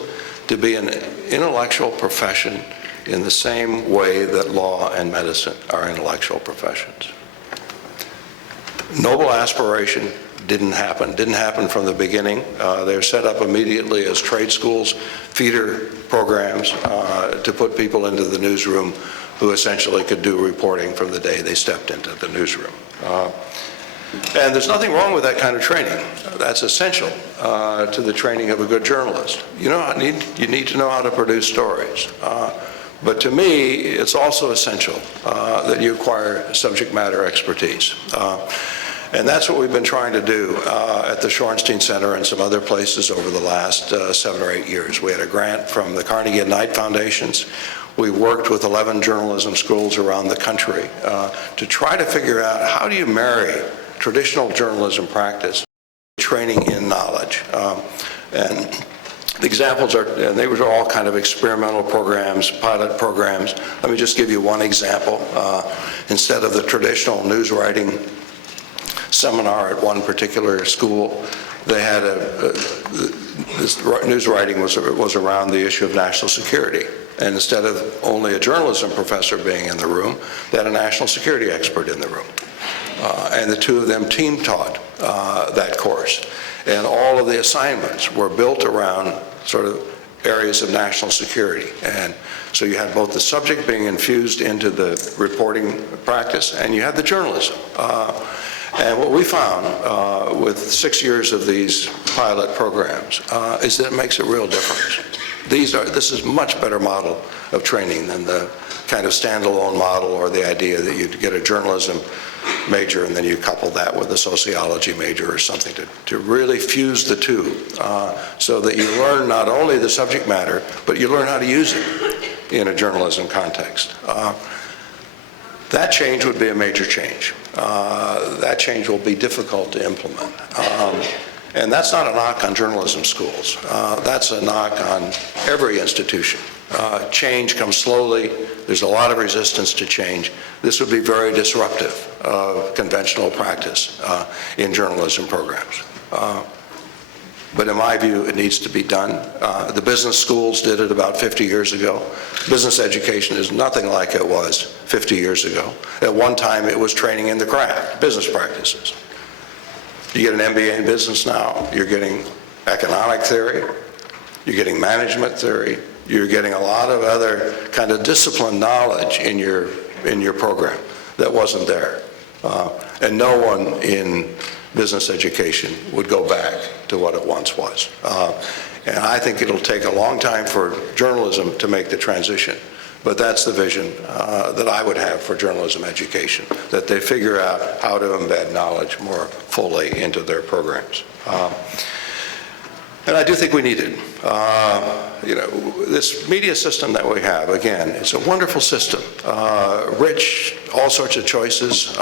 to be an intellectual profession in the same way that law and medicine are intellectual professions. Noble aspiration didn't happen from the beginning. They're set up immediately as trade schools, feeder programs to put people into the newsroom who essentially could do reporting from the day they stepped into the newsroom. And there's nothing wrong with that kind of training. That's essential to the training of a good journalist. You need to know how to produce stories. But to me, it's also essential that you acquire subject matter expertise. And that's what we've been trying to do at the Shorenstein Center and some other places over the last 7 or 8 years. We had a grant from the Carnegie and Knight Foundations. We worked with 11 journalism schools around the country to try to figure out how do you marry traditional journalism practice, training in knowledge. And the examples are, and they were all kind of experimental programs, pilot programs. Let me just give you one example. Instead of the traditional news writing seminar at one particular school, they had this news writing was around the issue of national security. And instead of only a journalism professor being in the room, they had a national security expert in the room. And the two of them team taught that course. And all of the assignments were built around sort of areas of national security. And so you had both the subject being infused into the reporting practice, and you had the journalism. And what we found with 6 years of these pilot programs is that it makes a real difference. This is a much better model of training than the kind of standalone model or the idea that you'd get a journalism major and then you couple that with a sociology major or something to really fuse the two so that you learn not only the subject matter, but you learn how to use it in a journalism context. That change would be a major change. That change will be difficult to implement. And that's not a knock on journalism schools. That's a knock on every institution. Change comes slowly. There's a lot of resistance to change. This would be very disruptive of conventional practice in journalism programs. But in my view, it needs to be done. The business schools did it about 50 years ago. Business education is nothing like it was 50 years ago. At one time, it was training in the craft, business practices. You get an MBA in business now, you're getting economic theory, you're getting management theory, you're getting a lot of other kind of discipline knowledge in your program that wasn't there. And no one in business education would go back to what it once was. And I think it'll take a long time for journalism to make the transition. But that's the vision that I would have for journalism education, that they figure out how to embed knowledge more fully into their programs. And I do think we need it. This media system that we have, again, it's a wonderful system. Rich, all sorts of choices,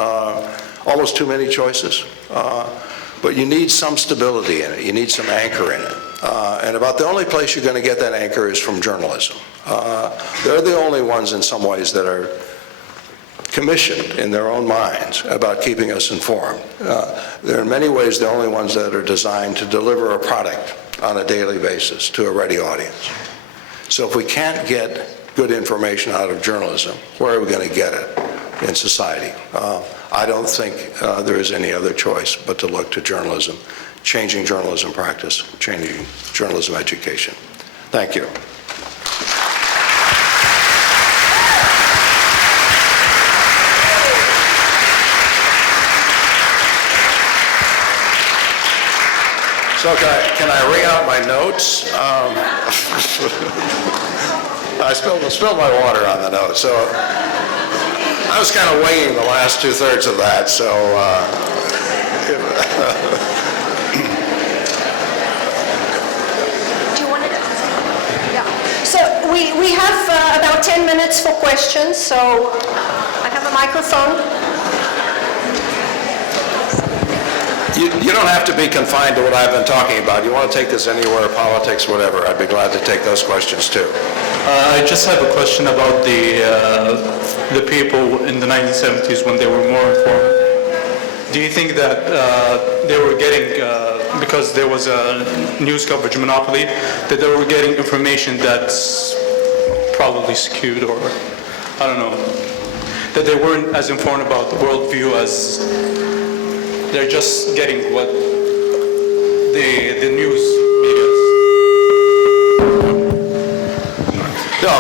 almost too many choices. But you need some stability in it. You need some anchor in it. And about the only place you're going to get that anchor is from journalism. They're the only ones in some ways that are commissioned in their own minds about keeping us informed. They're in many ways the only ones that are designed to deliver a product on a daily basis to a ready audience. So if we can't get good information out of journalism, where are we going to get it in society? I don't think there is any other choice but to look to journalism, changing journalism practice, changing journalism education. Thank you. So can I ring out my notes? I spilled my water on the notes, so I was kind of winging the last 2/3 of that. So do you want to? Yeah. So we have about 10 minutes for questions. So I have a microphone. You don't have to be confined to what I've been talking about. You want to take this anywhere, politics, whatever, I'd be glad to take those questions too. I just have a question about the people in the 1970s when they were more informed. Do you think that they were getting, because there was a news coverage monopoly, that they were getting information that's probably skewed, or I don't know, that they weren't as informed about the worldview as they're just getting what the news media? No,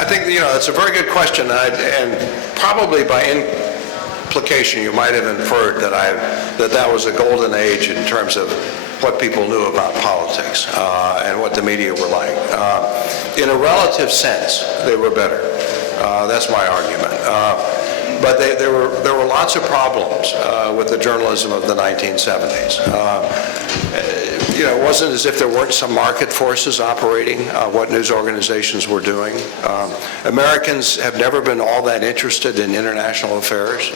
I think, it's a very good question, and probably by implication you might have inferred that was a golden age in terms of what people knew about politics and what the media were like. In a relative sense, they were better. That's my argument. But there were lots of problems with the journalism of the 1970s. It wasn't as if there weren't some market forces operating what news organizations were doing. Americans have never been all that interested in international affairs,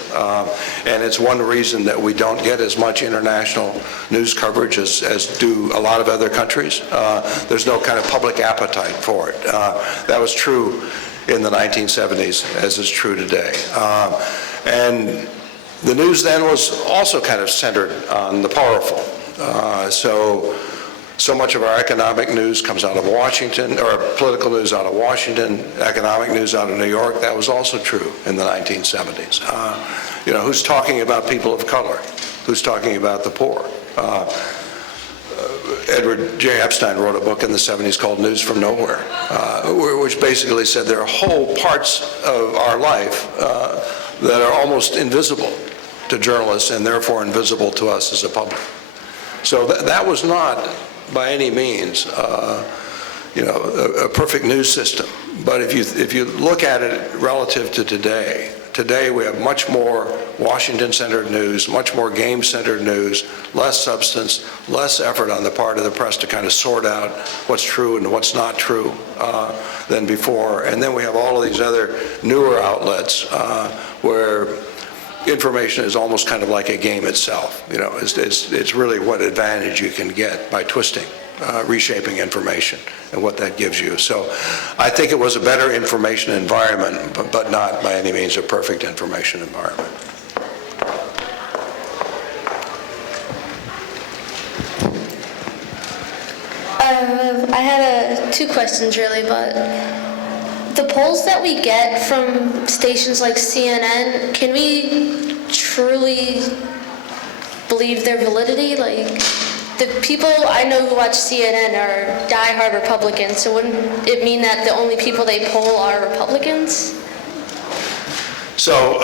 and it's one reason that we don't get as much international news coverage as do a lot of other countries. There's no kind of public appetite for it. That was true in the 1970s, as is true today. And the news then was also kind of centered on the powerful. So much of our economic news comes out of Washington, or political news out of Washington, economic news out of New York. That was also true in the 1970s. Who's talking about people of color? Who's talking about the poor? Edward J. Epstein wrote a book in the 70s called News from Nowhere, which basically said there are whole parts of our life that are almost invisible to journalists and therefore invisible to us as a public. So that was not by any means, a perfect news system. But if you look at it relative to today we have much more Washington-centered news, much more game-centered news, less substance, less effort on the part of the press to kind of sort out what's true and what's not true than before. And then we have all of these other newer outlets where information is almost kind of like a game itself. It's really what advantage you can get by twisting, reshaping information and what that gives you. So I think it was a better information environment, but not by any means a perfect information environment. I had two questions really, but the polls that we get from stations like CNN, can we truly believe their validity? Like, the people I know who watch CNN are diehard Republicans, so wouldn't it mean that the only people they poll are Republicans? So,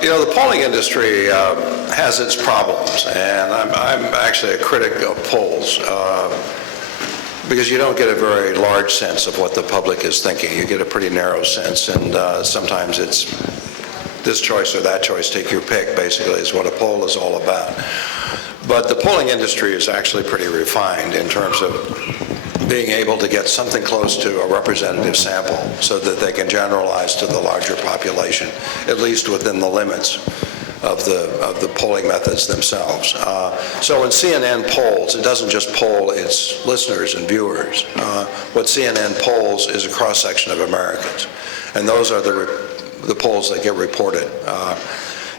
the polling industry has its problems, and I'm actually a critic of polls because you don't get a very large sense of what the public is thinking. You get a pretty narrow sense, and sometimes it's this choice or that choice, take your pick, basically, is what a poll is all about. But the polling industry is actually pretty refined in terms of being able to get something close to a representative sample so that they can generalize to the larger population, at least within the limits of the polling methods themselves. So when CNN polls, it doesn't just poll its listeners and viewers. What CNN polls is a cross-section of Americans, and those are the polls that get reported.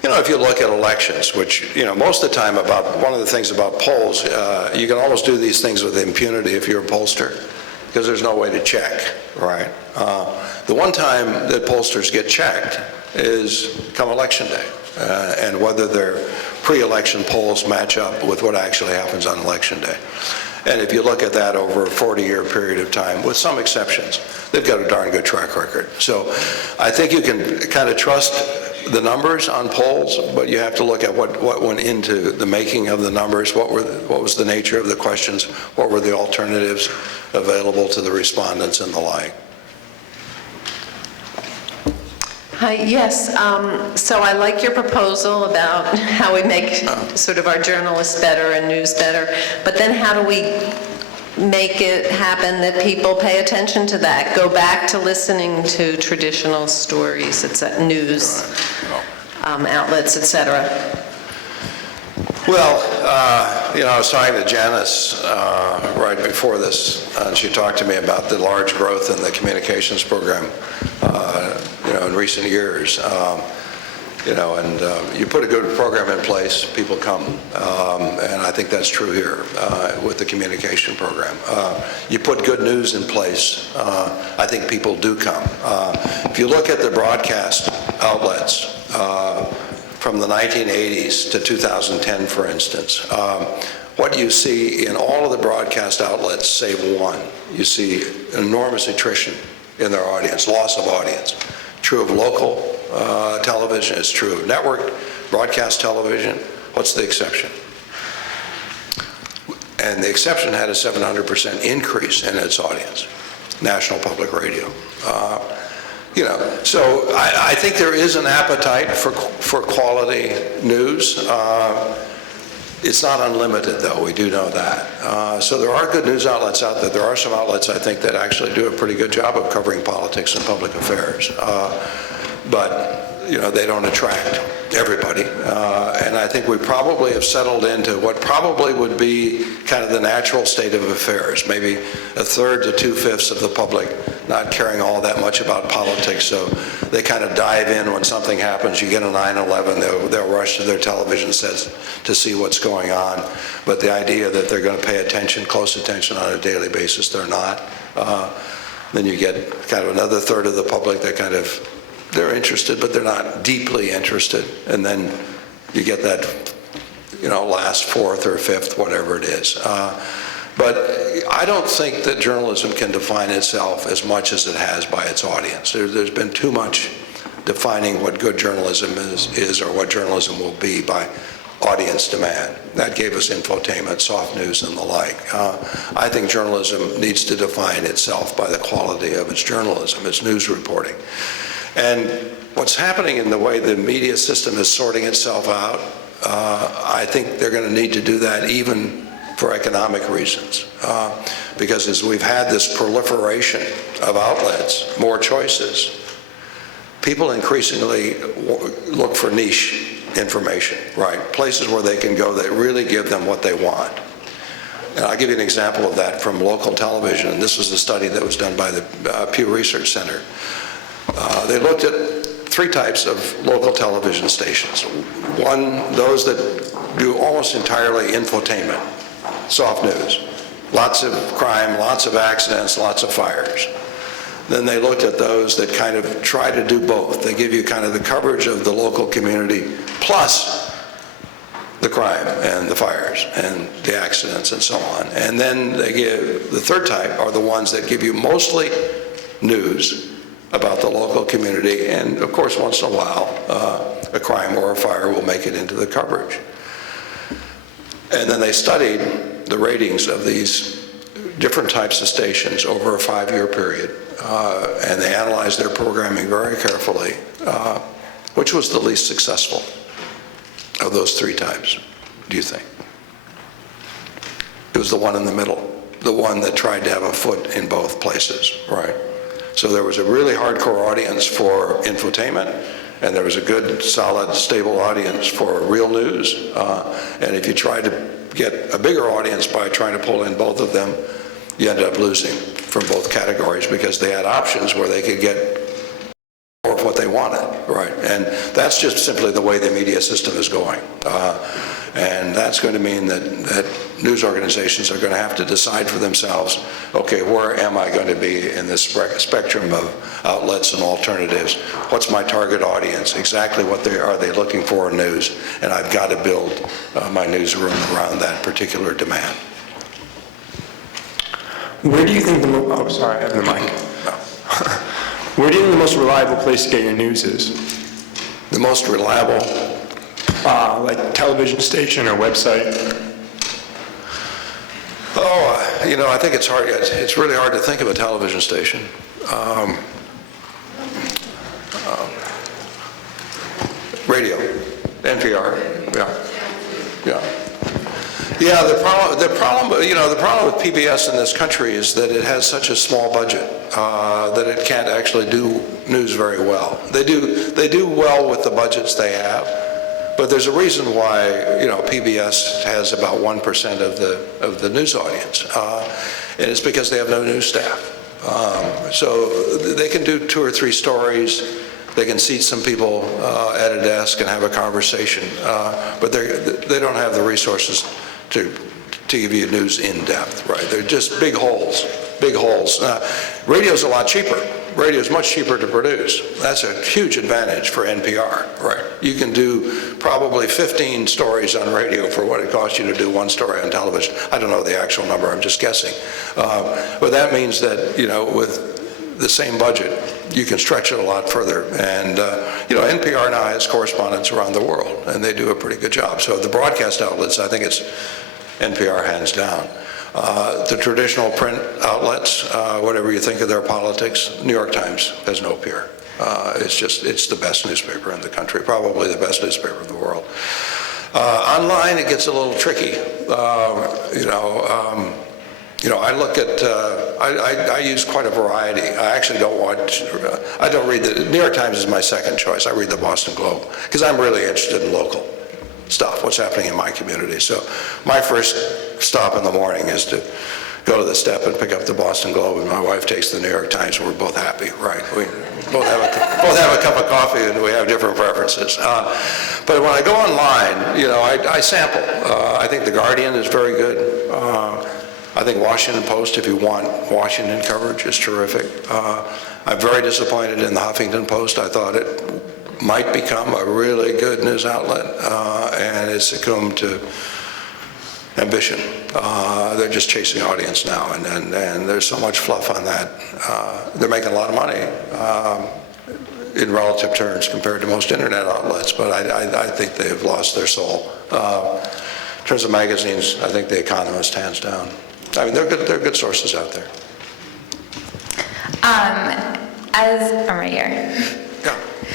If you look at elections, which, most of the time one of the things about polls, you can almost do these things with impunity if you're a pollster, because there's no way to check, right? The one time that pollsters get checked is come election day, and whether their pre-election polls match up with what actually happens on election day. And if you look at that over a 40-year period of time, with some exceptions, they've got a darn good track record. So I think you can kind of trust the numbers on polls, but you have to look at what went into the making of the numbers, what was the nature of the questions, what were the alternatives available to the respondents and the like. Hi, yes, so I like your proposal about how we make sort of our journalists better and news better, but then how do we make it happen that people pay attention to that, go back to listening to traditional stories, news outlets, etc.? Well, I was talking to Janice right before this, and she talked to me about the large growth in the communications program, in recent years. And you put a good program in place, people come, and I think that's true here with the communication program. You put good news in place, I think people do come. If you look at the broadcast outlets from the 1980s to 2010, for instance, what you see in all of the broadcast outlets, save one, you see enormous attrition in their audience, loss of audience. True of local television, it's true of network broadcast television. What's the exception? And the exception had a 700% increase in its audience, National Public Radio. So I think there is an appetite for quality news. It's not unlimited, though, we do know that. So there are good news outlets out there. There are some outlets, I think, that actually do a pretty good job of covering politics and public affairs. But they don't attract everybody. And I think we probably have settled into what probably would be kind of the natural state of affairs, maybe a third to two-fifths of the public not caring all that much about politics, so they kind of dive in when something happens. You get a 9/11, they'll rush to their television sets to see what's going on. But the idea that they're going to pay attention, close attention on a daily basis, they're not. Then you get kind of another third of the public that kind of, they're interested, but they're not deeply interested. And then you get that, last fourth or fifth, whatever it is. But I don't think that journalism can define itself as much as it has by its audience. There's been too much defining what good journalism is or what journalism will be by audience demand. That gave us infotainment, soft news, and the like. I think journalism needs to define itself by the quality of its journalism, its news reporting. And what's happening in the way the media system is sorting itself out, I think they're going to need to do that even for economic reasons. Because as we've had this proliferation of outlets, more choices, people increasingly look for niche information, right? Places where they can go that really give them what they want. And I'll give you an example of that from local television. And this was a study that was done by the Pew Research Center. They looked at 3 types of local television stations. One, those that do almost entirely infotainment, soft news. Lots of crime, lots of accidents, lots of fires. Then they looked at those that kind of try to do both. They give you kind of the coverage of the local community plus the crime and the fires and the accidents and so on. And then they give, the third type are the ones that give you mostly news about the local community, and of course once in a while a crime or a fire will make it into the coverage. And then they studied the ratings of these different types of stations over a 5-year period, and they analyzed their programming very carefully. Which was the least successful of those 3 types, do you think? It was the one in the middle, the one that tried to have a foot in both places, right? So there was a really hardcore audience for infotainment, and there was a good, solid, stable audience for real news. And if you try to get a bigger audience by trying to pull in both of them, you end up losing from both categories because they had options where they could get more of what they wanted, right? And that's just simply the way the media system is going. And that's going to mean that news organizations are going to have to decide for themselves, okay, where am I going to be in this spectrum of outlets and alternatives? What's my target audience? Exactly what are they looking for in news? And I've got to build my newsroom around that particular demand. Where do you think oh, sorry, I have the mic. No. Where do you think the most reliable place to get your news is? The most reliable? Like television station or website? Oh, you know, I think it's hard. It's really hard to think of a television station. Radio, NPR, yeah. Yeah, the problem with PBS in this country is that it has such a small budget that it can't actually do news very well. They do well with the budgets they have, but there's a reason why PBS has about 1% of the news audience, and it's because they have no news staff. So they can do 2 or 3 stories. They can seat some people at a desk and have a conversation, but they don't have the resources to give you news in depth, right? They're just big holes. Radio's a lot cheaper. Radio's much cheaper to produce. That's a huge advantage for NPR, right? You can do probably 15 stories on radio for what it costs you to do 1 story on television. I don't know the actual number, I'm just guessing. But that means that, with the same budget, you can stretch it a lot further. And, NPR now has correspondents around the world, and they do a pretty good job. So the broadcast outlets, I think it's NPR hands down. The traditional print outlets, whatever you think of their politics, New York Times has no peer. It's the best newspaper in the country, probably the best newspaper in the world. Online, it gets a little tricky. I look at, I use quite a variety. I actually don't watch, I don't read the New York Times is my second choice. I read the Boston Globe because I'm really interested in local stuff, what's happening in my community. So my first stop in the morning is to go to the step and pick up the Boston Globe, and my wife takes the New York Times, and we're both happy, right? We both have a cup of coffee, and we have different preferences. But when I go online, I sample. I think The Guardian is very good. I think Washington Post, if you want Washington coverage, is terrific. I'm very disappointed in the Huffington Post. I thought it might become a really good news outlet, and it's succumbed to ambition. They're just chasing audience now, and there's so much fluff on that. They're making a lot of money. in relative terms compared to most internet outlets, but I think they've lost their soul. In terms of magazines, I think The Economist, hands down. I mean, they're good sources out there. I'm right here.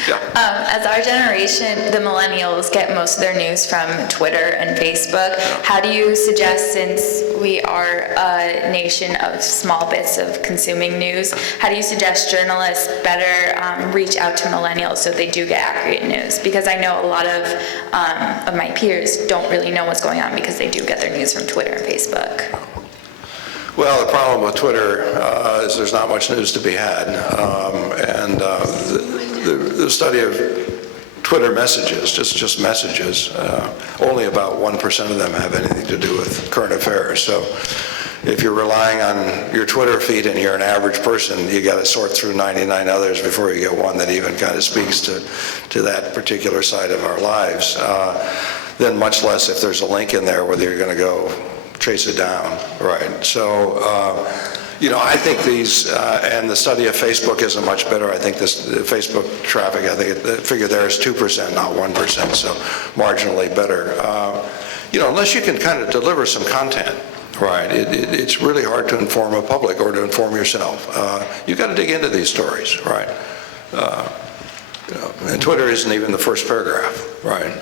Yeah. As our generation, the millennials, get most of their news from Twitter and Facebook, how do you suggest, since we are a nation of small bits of consuming news, how do you suggest journalists better reach out to millennials so they do get accurate news? Because I know a lot of my peers don't really know what's going on because they do get their news from Twitter and Facebook. Well, the problem with Twitter is there's not much news to be had. The study of Twitter messages, just messages, only about 1% of them have anything to do with current affairs. So if you're relying on your Twitter feed and you're an average person, you got to sort through 99 others before you get one that even kind of speaks to that particular side of our lives. Then much less if there's a link in there, whether you're going to go chase it down, right? So, I think these, and the study of Facebook isn't much better. I think the Facebook traffic, I think the figure there is 2%, not 1%, so marginally better. Unless you can kind of deliver some content, right, it's really hard to inform a public or to inform yourself. You've got to dig into these stories, right? And Twitter isn't even the first paragraph, right?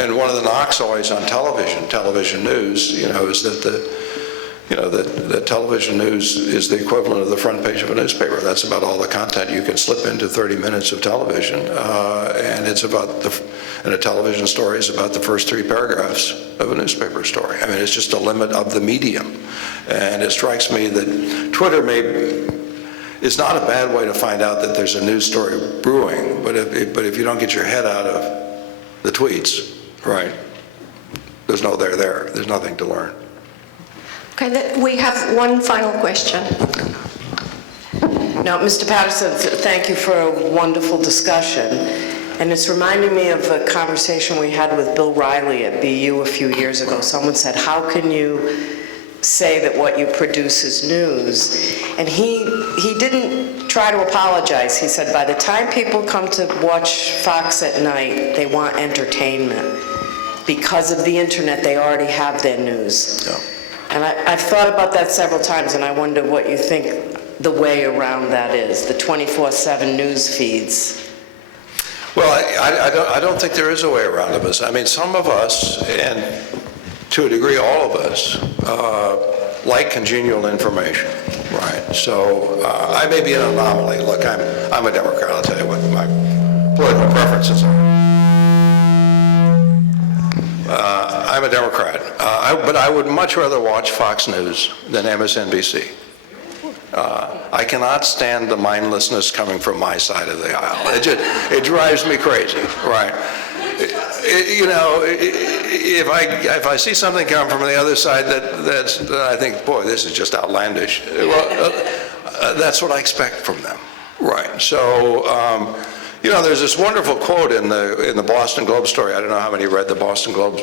And one of the knocks always on television news, is that that television news is the equivalent of the front page of a newspaper. That's about all the content you can slip into 30 minutes of television, and it's about and a television story is about the first 3 paragraphs of a newspaper story. I mean, it's just a limit of the medium, and it strikes me that Twitter is not a bad way to find out that there's a news story brewing, but if you don't get your head out of the tweets, right, there's no there. There's nothing to learn. Okay, we have one final question. Now, Mr. Patterson, thank you for a wonderful discussion. And it's reminding me of a conversation we had with Bill Riley at BU a few years ago. Someone said, how can you say that what you produce is news? And he didn't try to apologize. He said, by the time people come to watch Fox at night, they want entertainment. Because of the internet, they already have their news. Yeah. And I've thought about that several times, and I wonder what you think the way around that is, the 24/7 news feeds. Well, I don't think there is a way around it. I mean, some of us, and to a degree all of us, like congenial information, right? So I may be an anomaly. Look, I'm a Democrat. I'll tell you what my political preferences are. I'm a Democrat, but I would much rather watch Fox News than MSNBC. I cannot stand the mindlessness coming from my side of the aisle. It drives me crazy, right? If I see something come from the other side that I think, boy, this is just outlandish, well, that's what I expect from them, right? So, there's this wonderful quote in the Boston Globe story. I don't know how many read the Boston Globe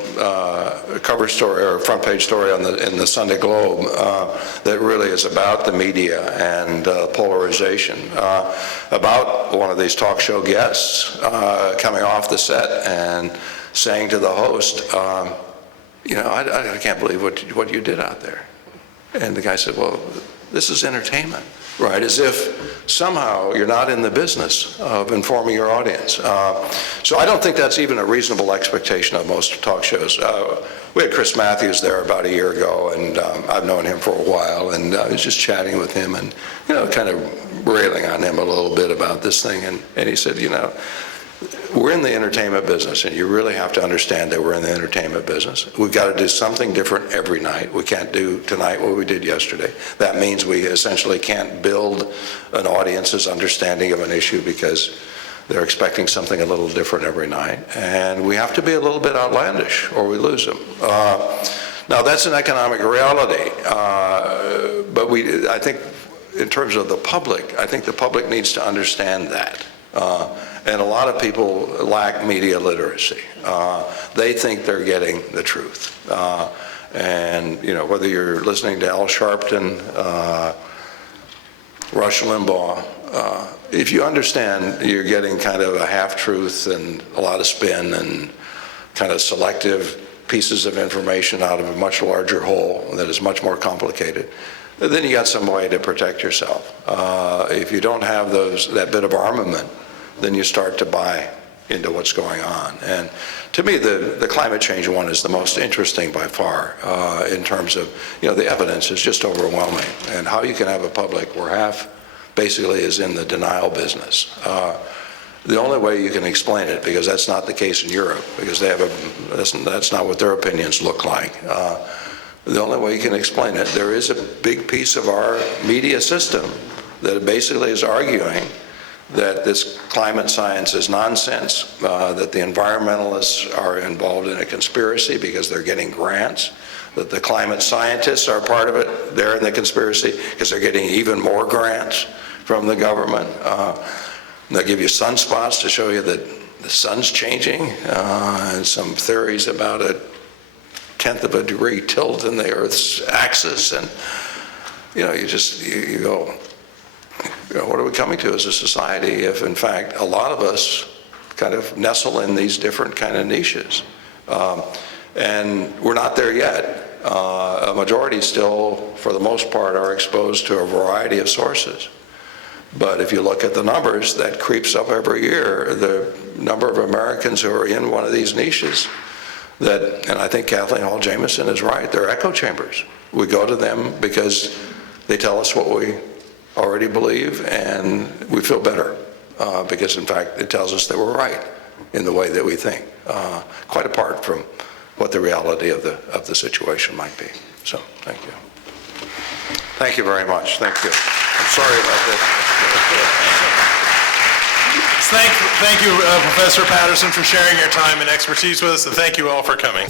cover story or front page story in the Sunday Globe that really is about the media and polarization, about one of these talk show guests coming off the set and saying to the host, I can't believe what you did out there. And the guy said, well, this is entertainment. Right, as if somehow you're not in the business of informing your audience. So I don't think that's even a reasonable expectation of most talk shows. We had Chris Matthews there about a year ago, and I've known him for a while, and I was just chatting with him and, kind of railing on him a little bit about this thing, and he said, we're in the entertainment business, and you really have to understand that we're in the entertainment business. We've got to do something different every night. We can't do tonight what we did yesterday. That means we essentially can't build an audience's understanding of an issue because they're expecting something a little different every night. And we have to be a little bit outlandish or we lose them. Now, that's an economic reality, but I think in terms of the public, I think the public needs to understand that. And a lot of people lack media literacy. They think they're getting the truth. And, whether you're listening to Al Sharpton Rush Limbaugh, if you understand you're getting kind of a half-truth and a lot of spin and kind of selective pieces of information out of a much larger whole that is much more complicated, then you got some way to protect yourself. If you don't have that bit of armament, then you start to buy into what's going on. And to me, the climate change one is the most interesting by far in terms of, the evidence is just overwhelming. And how you can have a public where half basically is in the denial business. The only way you can explain it, because that's not the case in Europe, because that's not what their opinions look like. The only way you can explain it, there is a big piece of our media system that basically is arguing that this climate science is nonsense, that the environmentalists are involved in a conspiracy because they're getting grants, that the climate scientists are part of it, they're in the conspiracy because they're getting even more grants from the government. They'll give you sunspots to show you that the sun's changing, and some theories about a 1/10 of a degree tilt in the Earth's axis, and you go, what are we coming to as a society if, in fact, a lot of us kind of nestle in these different kind of niches? And we're not there yet. A majority still, for the most part, are exposed to a variety of sources. But if you look at the numbers, that creeps up every year. The number of Americans who are in one of these niches, and I think Kathleen Hall Jamieson is right, they're echo chambers. We go to them because they tell us what we already believe, and we feel better because, in fact, it tells us that we're right in the way that we think, quite apart from what the reality of the situation might be. So, thank you. Thank you very much. Thank you. I'm sorry about this. Thank you, Professor Patterson, for sharing your time and expertise with us, and thank you all for coming.